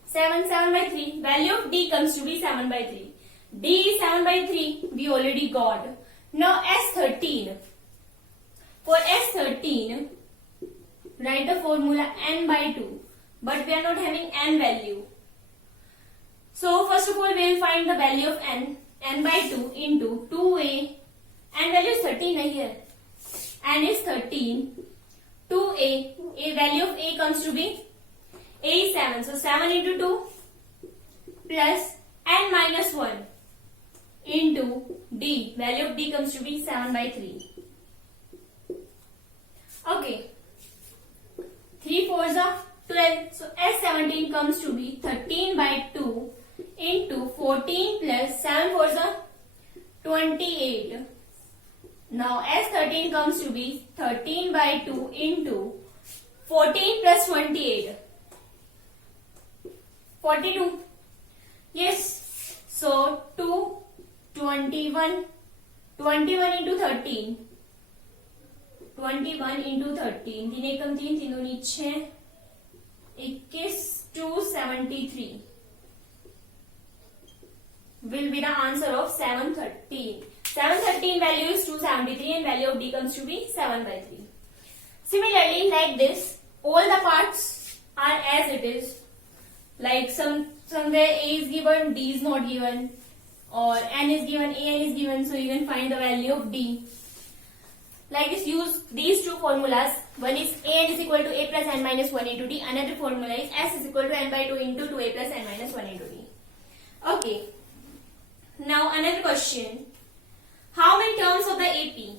7 by 3. Value of d comes to be 7 by 3. D is 7 by 3, we already got. Now S13. For S13, write the formula n by 2, but we are not having n value. So first of all, we will find the value of n by 2 into 2a. N value is 13 here. N is 13. 2a. A value of a comes to be a is 7. So 7 into 2 plus n minus 1 into d. Value of d comes to be 7 by 3. Okay. 3 4s are 12. So S17 comes to be 13 by 2 into 14 plus 7 4s are 28. Now S13 comes to be 13 by 2 into 14 plus 28. 42. Yes. So 2, 21. 21 into 13. 21 into 13. 3 एकम 3, 3 दूनी 6, 21, 273. will be the answer of 713. 713 value is 273 and value of D comes to be 7 by 3. Similarly, like this, all the parts are as it is. Like somewhere A is given, D is not given, or N is given, AN is given, so you can find the value of D. Like this, use these two formulas. One is AN is equal to A plus N minus 1 into D. Another formula is S is equal to N by 2 into 2A plus N minus 1 into D. Okay. Now another question. How many terms of the AP?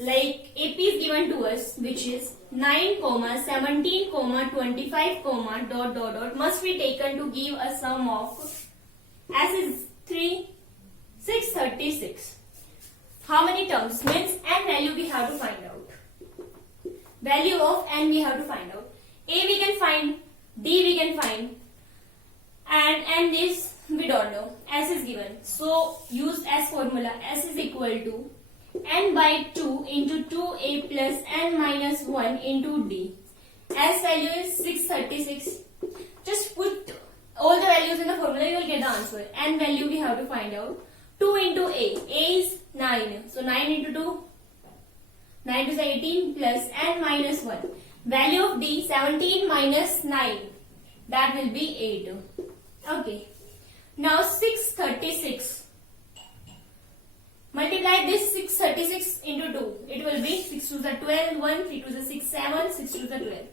Like AP is given to us, which is 9, 17, 25, dot must be taken to give a sum of S is 3, 636. How many terms? Means N value we have to find out. Value of N we have to find out. A we can find, D we can find, and N is we don't know. S is given. So use S formula. S is equal to N by 2 into 2A plus N minus 1 into D. S value is 636. Just put all the values in the formula, you will get the answer. N value we have to find out. 2 into A. A is 9. So 9 into 2. 9 is 18 plus N minus 1. Value of D 17 minus 9. That will be 8. Okay. Now 636. Multiply this 636 into 2. It will be 6 to the 12, 1, 3 to the 6, 7, 6 to the 12.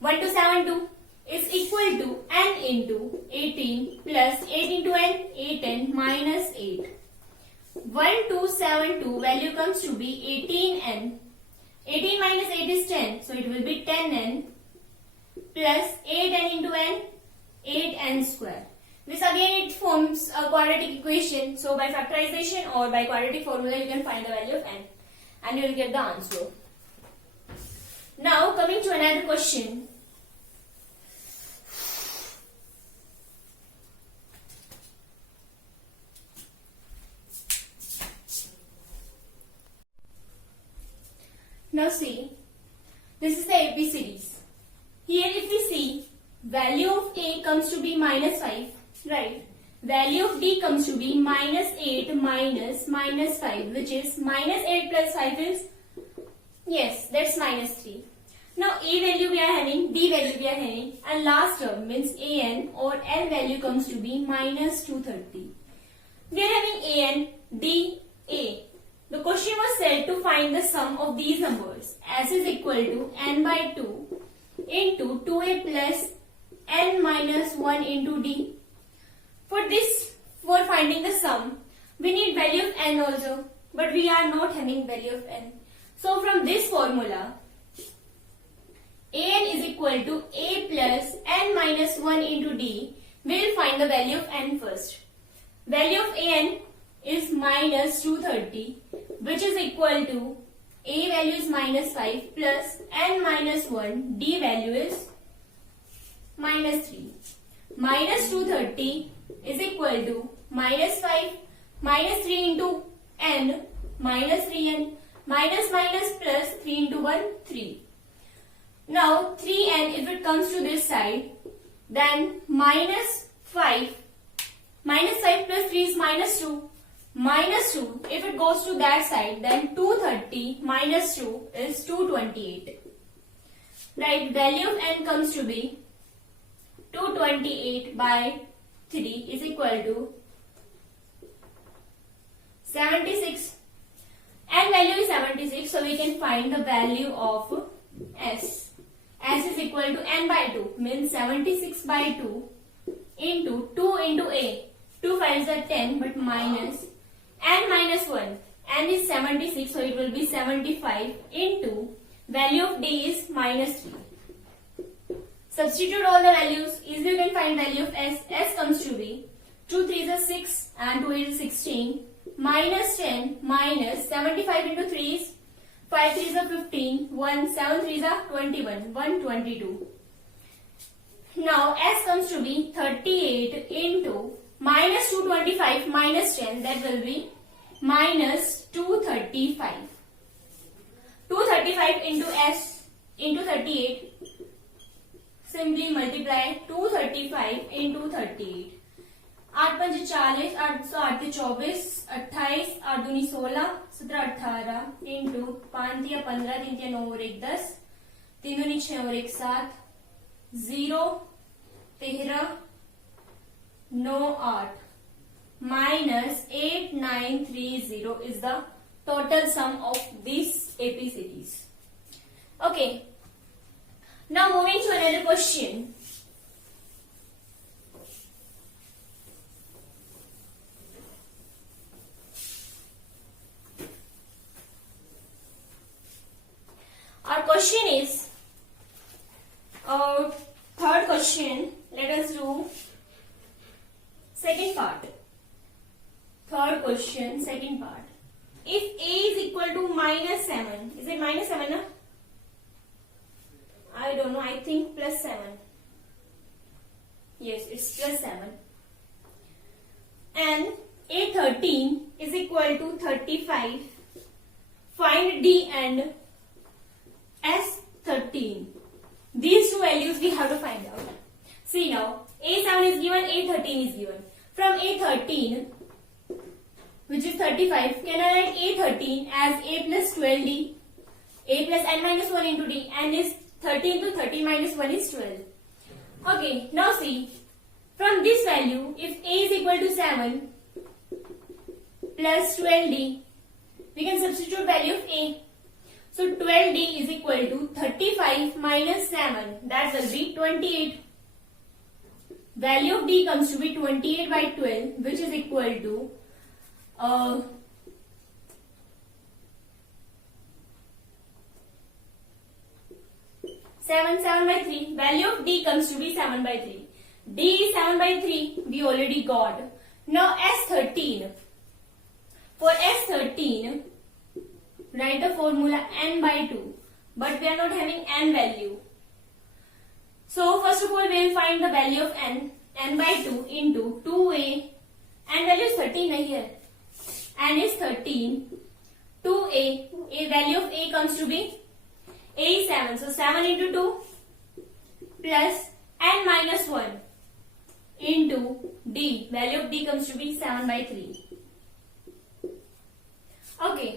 1 to 7, 2 is equal to N into 18 plus 8 into N, 8N minus 8. 1272 value comes to be 18N. 18 minus 8 is 10. So it will be 10N plus 8N into N, 8N square. This again it forms a quadratic equation. So by factorization or by quadratic formula you can find the value of N and you will get the answer. Now coming to another question. Now see, this is the AP series. Here if we see, value of A comes to be minus 5, right? Value of D comes to be minus 8 minus 5, which is minus 8 plus 5 is, yes, that's minus 3. Now A value we are having, D value we are having, and last term means AN or L value comes to be minus 230. We are having AN, D, A. The question was said to find the sum of these numbers. S is equal to N by 2 into 2A plus N minus 1 into D. For finding the sum, we need value of N also, but we are not having value of N. So from this formula, AN is equal to A plus N minus 1 into D. We will find the value of N first. Value of AN is minus 230, which is equal to A value is minus 5 plus N minus 1, D value is minus 3. Minus 230 is equal to minus 5 minus 3 into N minus 3N minus plus 3 into 1, 3. Now 3N if it comes to this side, then minus 5 plus 3 is minus 2. Minus 2, if it goes to that side, then 230 minus 2 is 228. Right, value of N comes to be 228 by 3 is equal to 76. N value is 76, so we can find the value of S. S is equal to N by 2, means 76 by 2 into 2 into A. 2 5s are 10, but minus N minus 1. N is 76, so it will be 75 into value of D is minus 3. Substitute all the values. Easily you can find value of S. S comes to be 2 3s are 6 and 2 8 is 16. Minus 10 minus 75 into 3 is 5 3s are 15. 1 7 3s are 21. 122. Now S comes to be 38 into minus 225 minus 10, that will be minus 235. 235 into S into 38. Simply multiply 235 into 38. 8 पंजे 40, 8 24, 28, 8 दूनी 16, 17 18 into 5 या 15, 3 या 9 और 1 10, 3 दूनी 6 और 1 7, 0 13 9 8 minus 8930 is the total sum of these AP series. Okay. Now moving to another question. Our question is, third question. Let us do second part. Third question, second part. If A is equal to -7, is it -7? No? I don't know. I think +7. Yes, it's +7. And A13 is equal to 35. Find D and S13. These two values we have to find out. See now, A7 is given, A13 is given. From A13, which is 35, can I write A13 as A plus 12D, A plus n minus 1 into D, and is 13 to 13 minus 1 is 12. Okay, now see, from this value, if A is equal to 7 plus 12D, we can substitute value of A. So 12D is equal to 35 minus 7, that will be 28. Value of D comes to be 28 by 12, which is equal to 7 by 3. Value of D comes to be 7 by 3. D is 7 by 3, we already got. Now S13. For S13, write the formula n by 2. But we are not having n value. So first of all, we will find the value of n by 2 into 2a. And value is 13 here. N is 13. 2a. A value of a comes to be a is 7. So 7 into 2 plus n minus 1 into d. Value of d comes to be 7 by 3. Okay.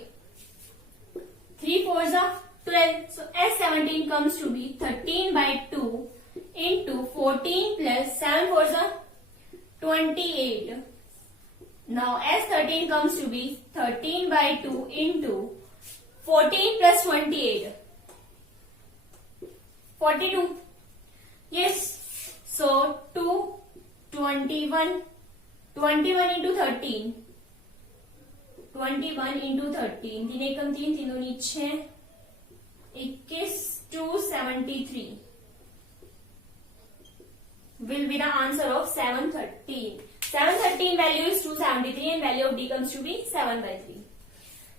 3 4s are 12. So S17 comes to be 13 by 2 into 14 plus 7 4s are 28. Now S13 comes to be 13 by 2 into 14 plus 28. 42. Yes. So 2, 21. 21 into 13. 21 into 13. 3 एकम 3, 3 दूनी 6. 21 273. Will be the answer of 713. 713 value is 273 and value of D comes to be 7 by 3.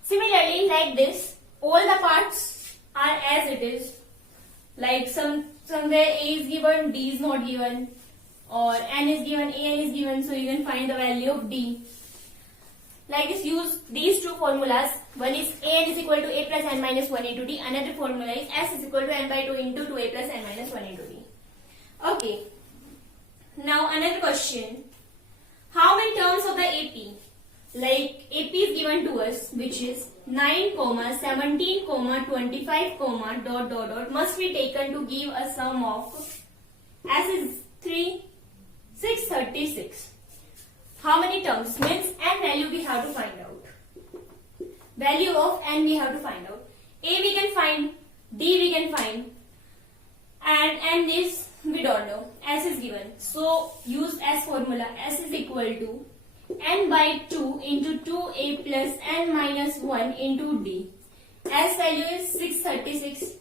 Similarly, like this, all the parts are as it is. Like somewhere A is given, D is not given, or N is given, AN is given, so you can find the value of D. Like this, use these two formulas. One is AN is equal to A plus N minus 1 into D. Another formula is S is equal to N by 2 into 2A plus N minus 1 into D. Okay. Now another question. How many terms of the AP? Like AP is given to us, which is 9, 17, 25, dot must be taken to give a sum of S is 3, 636. How many terms? Means n value we have to find out. Value of n we have to find out. A we can find, D we can find, and n is we don't know. S is given. So use S formula. S is equal to n by 2 into 2a plus n minus 1 into d. S value is 636.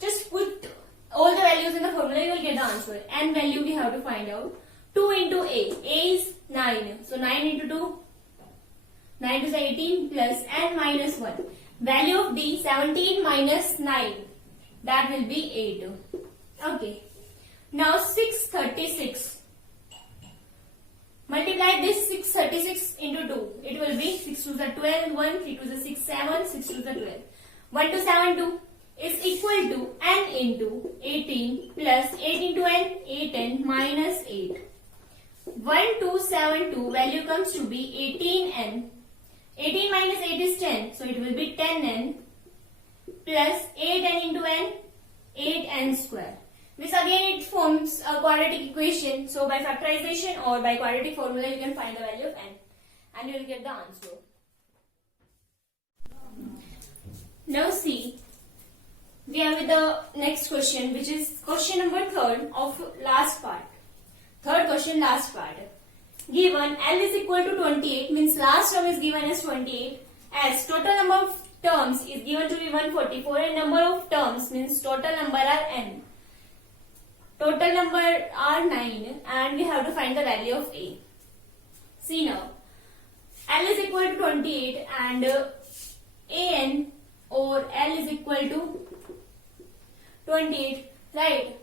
Just put all the values in the formula, you will get the answer. N value we have to find out. 2 into a. A is 9. So 9 into 2. 9 is 18 plus n minus 1. Value of d 17 minus 9. That will be 8. Okay. Now 636. Multiply this 636 into 2. It will be 6 to the 12, 1, 3 to the 6, 7, 6 to the 12. 1 to 7, 2 is equal to n into 18 plus 8 into n, 8n minus 8. 1272 value comes to be 18n. 18 minus 8 is 10, so it will be 10n plus 8n into n, 8n square. This again it forms a quadratic equation. So by factorization or by quadratic formula you can find the value of n and you will get the answer. Now see, we are with the next question, which is question number 3 of last part. Third question, last part. Given L is equal to 28, means last term is given as 28, as total number of terms is given to be 144 and number of terms means total number are n. Total number are 9 and we have to find the value of A. See now, L is equal to 28 and an or L is equal to 28, right?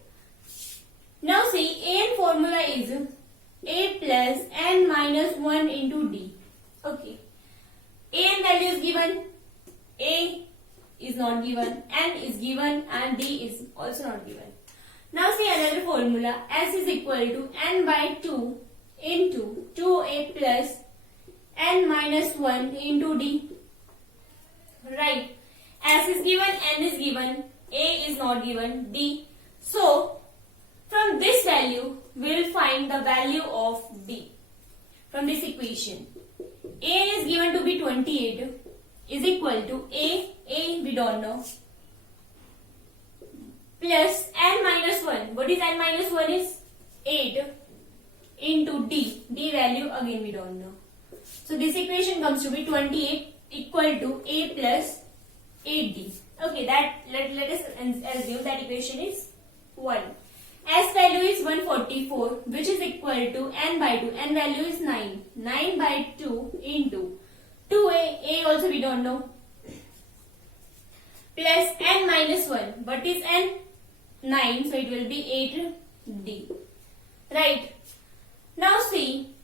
Now see, an formula is A plus n minus 1 into D. Okay. An value is given, A is not given, n is given and D is also not given. Now see another formula, S is equal to n by 2 into 2A plus n minus 1 into D. Right. S is given, n is given, A is not given, D. So, from this value, we will find the value of D. From this equation, A is given to be 28 is equal to A we don't know, plus n minus 1. What is n minus 1 is 8 into D. D value again we don't know. So this equation comes to be 28 equal to A plus 8D. Okay, that let us assume that equation is 1. S value is 144, which is equal to n by 2. N value is 9. 9 by 2 into 2A. A also we don't know. Plus n minus 1. What is n? 9. So it will be 8D. Right. Now see,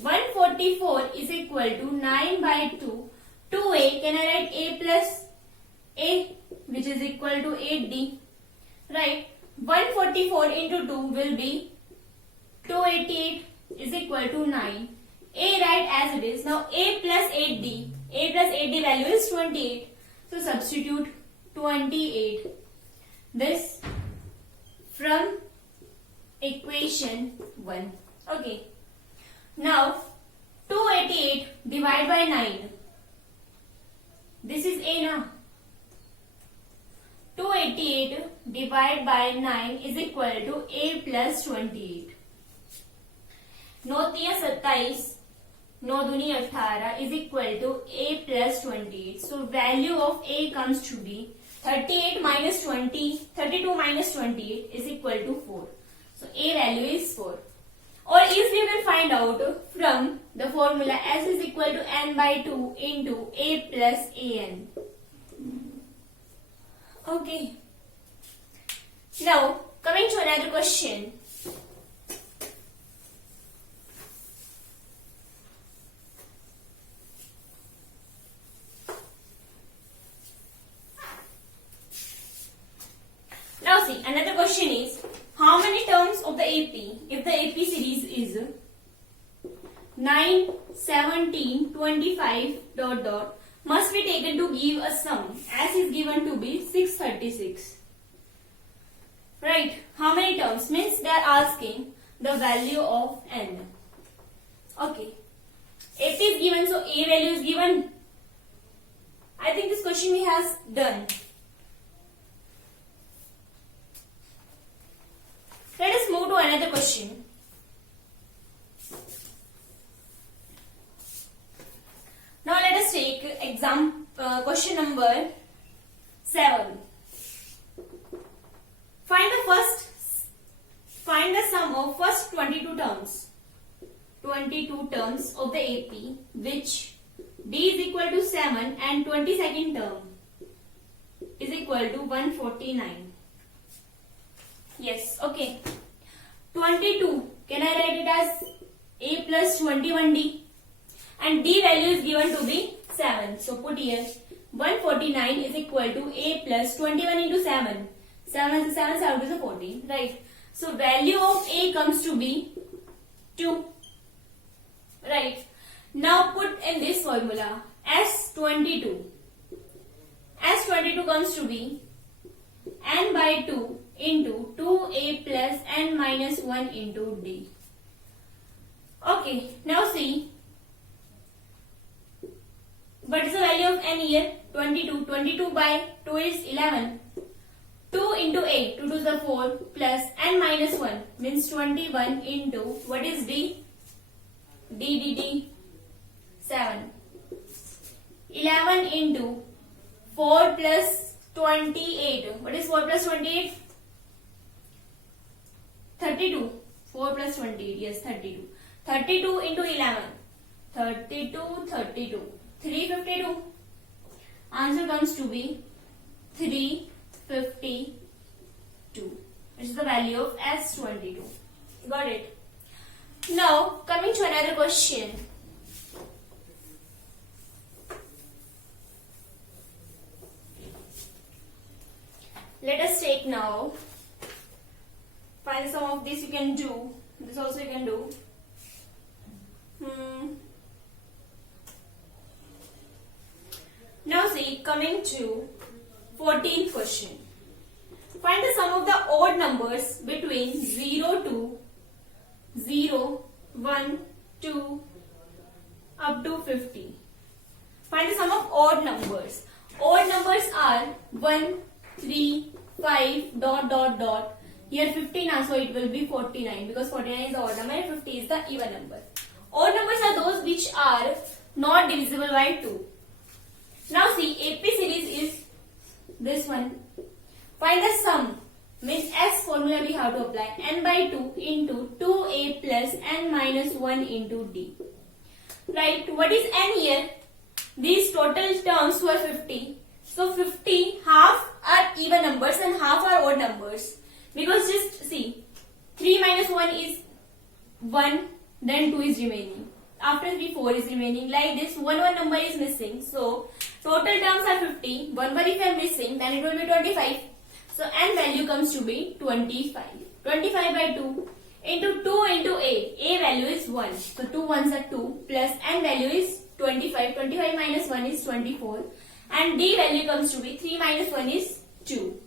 144 is equal to 9 by 2. 2A, can I write A plus A, which is equal to 8D. Right. 144 into 2 will be 288 is equal to 9. A write as it is. Now A plus 8D. A plus 8D value is 28. So substitute 28. This from equation 1. Okay. Now 288 divided by 9. This is A now. 288 divided by 9 is equal to A plus 28. 9 तिया 27, 9 दूनी 18 is equal to A plus 28. So value of A comes to be 38 minus 20, 32 minus 28 is equal to 4. So A value is 4. Or if you can find out from the formula S is equal to n by 2 into A plus an. Okay. Now, coming to another question. Now see, another question is, how many terms of the AP, if the AP series is 9, 17, 25, dot dot, must be taken to give a sum as is given to be 636. Right. How many terms? Means they are asking the value of n. Okay. AP is given, so A value is given. I think this question we have done. Let us move to another question. Now let us take question number 7. Find the sum of first 22 terms. 22 terms of the AP, which D is equal to 7 and 22nd term is equal to 149. Yes, okay. 22, can I write it as A plus 21D? And D value is given to be 7. So put here 149 is equal to A plus 21 into 7. 7 is 14, right? So value of A comes to be 2. Right. Now put in this formula S22. S22 comes to be n by 2 into 2a plus n minus 1 into d. Okay, now see, what is the value of n here? 22. 22 by 2 is 11. 2 into 8, 2 to the 4 plus n minus 1 means 21 into, what is d? D, 7. 11 into 4 plus 28. What is 4 plus 28? 32. 4 plus 28, yes, 32. 32 into 11. 32. 352. Answer comes to be 352. Which is the value of S22. Got it? Now, coming to another question. Let us take now. Find some of this you can do. This also you can do. Now see, coming to 14th question. Find the sum of the odd numbers between 0 to 0, 1, 2 up to 50. Find the sum of odd numbers. Odd numbers are 1, 3, 5, dot, dot, dot. Here 15, so it will be 49 because 49 is the odd number and 50 is the even number. Odd numbers are those which are not divisible by 2. Now see, AP series is this one. Find the sum. Means S formula we have to apply. N by 2 into 2A plus N minus 1 into D. Right. What is N here? These total terms were 50. So 50, half are even numbers and half are odd numbers. Because just see, 3 minus 1 is 1, then 2 is remaining. After 3, 4 is remaining. Like this, one number is missing. So total terms are 50. One if I am missing, then it will be 25. So n value comes to be 25. 25 by 2 into 2 into a. A value is 1. So 2 ones are 2 plus n value is 25. 25 minus 1 is 24. And d value comes to be 3 minus 1 is 2.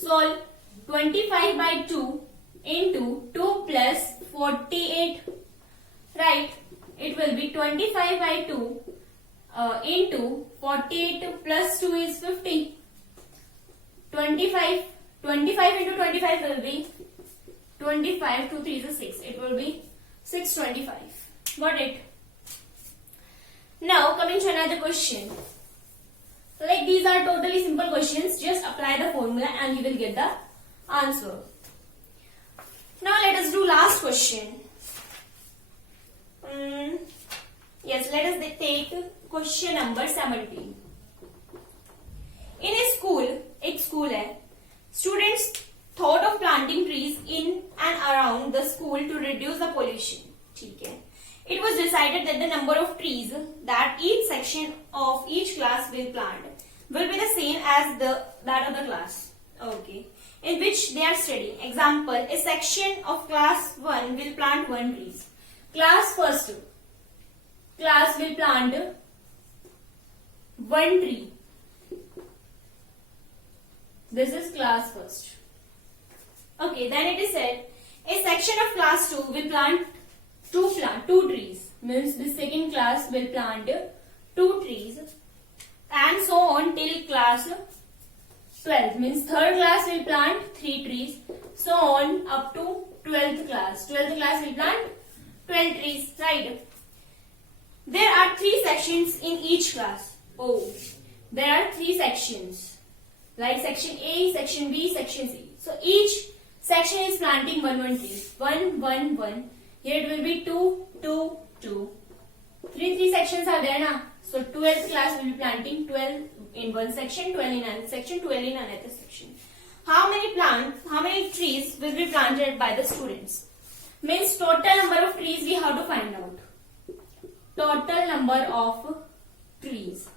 Solve 25 by 2 into 2 plus 48. Right. It will be 25 by 2 into 48 plus 2 is 50. 25 into 25 will be 25, 2 3 is 6. It will be 625. Got it? Now coming to another question. Like these are totally simple questions. Just apply the formula and you will get the answer. Now let us do last question. Yes, let us take question number 17. In a school, students thought of planting trees in and around the school to reduce the pollution. Okay. It was decided that the number of trees that each section of each class will plant will be the same as that of the class. Okay. In which they are studying. Example, a section of class 1 will plant 1 tree. Class will plant 1 tree. This is class first. Okay, then it is said a section of class 2 will plant 2 trees. Means the second class will plant 2 trees and so on till class 12. Means third class will plant 3 trees. So on up to 12th class. 12th class will plant 12 trees. Right. There are 3 sections in each class. Oh, there are 3 sections. Like section A, section B, section C. So each section is planting 1 tree. 1, 1, 1. Here it will be 2, 2, 2. 3 sections are there now. So 12th class will be planting 12 in one section, 12 in another section, 12 in another section. How many trees will be planted by the students? Means total number of trees we have to find out. Total number of trees.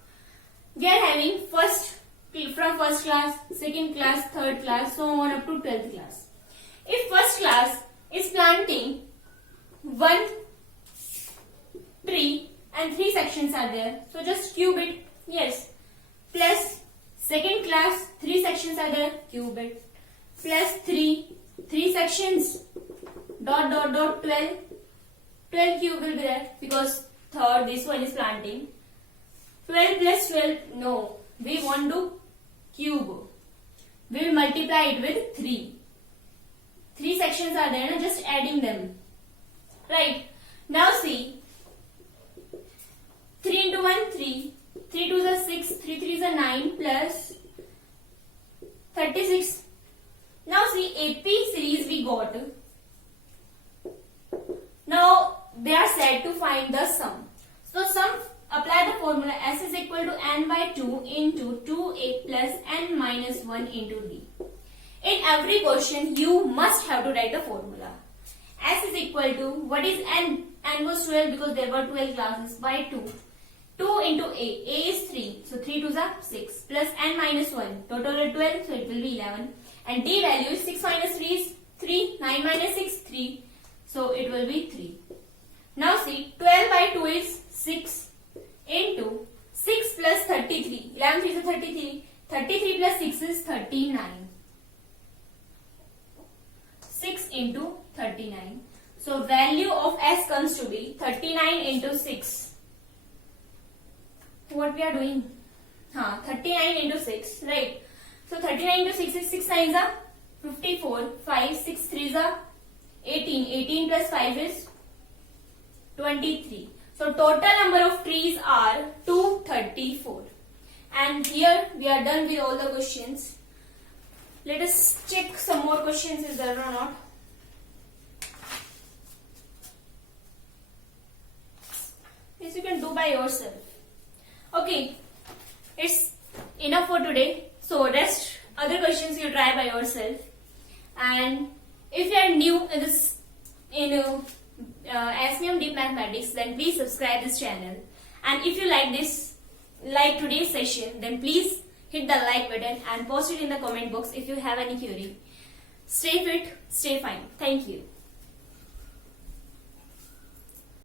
We are having from first class, second class, third class, so on up to 12th class. If first class is planting one tree and 3 sections are there. So just cube it. Yes. Plus second class, 3 sections are there. Cube it. Plus 3 sections. Dot dot dot 12. 12 cube will be there because third this one is planting. 12 plus 12. No. We want to cube. We will multiply it with 3. 3 sections are there, and just adding them. Right. Now see. 3 into 1, 3. 3 2s are 6. 3 3s are 9 plus 36. Now see, AP series we got. Now they are said to find the sum. So sum, apply the formula S is equal to n by 2 into 2a plus n minus 1 into d. In every question, you must have to write the formula. S is equal to, what is n? N was 12 because there were 12 classes, by 2. 2 into a. A is 3. So 3 2s are 6 plus n minus 1. Total is 12, so it will be 11. And d value is 6 minus 3 is 3. 9 minus 6, 3. So it will be 3. Now see, 12 by 2 is 6 into 6 plus 33. 11 3 is 33. 33 plus 6 is 39. 6 into 39. So value of S comes to be 39 into 6. What we are doing? 39 into 6, right? So 39 into 6 is 6 nines are 54, 5, 6 3s are 18. 18 plus 5 is 23. So total number of trees are 234. And here we are done with all the questions. Let us check some more questions is there or not. This you can do by yourself. Okay, it's enough for today. So rest other questions you try by yourself. And if you are new in this SMM Deep Mathematics, then please subscribe this channel. And if you like today's session, then please hit the like button and post it in the comment box if you have any query. Stay fit, stay fine. Thank you.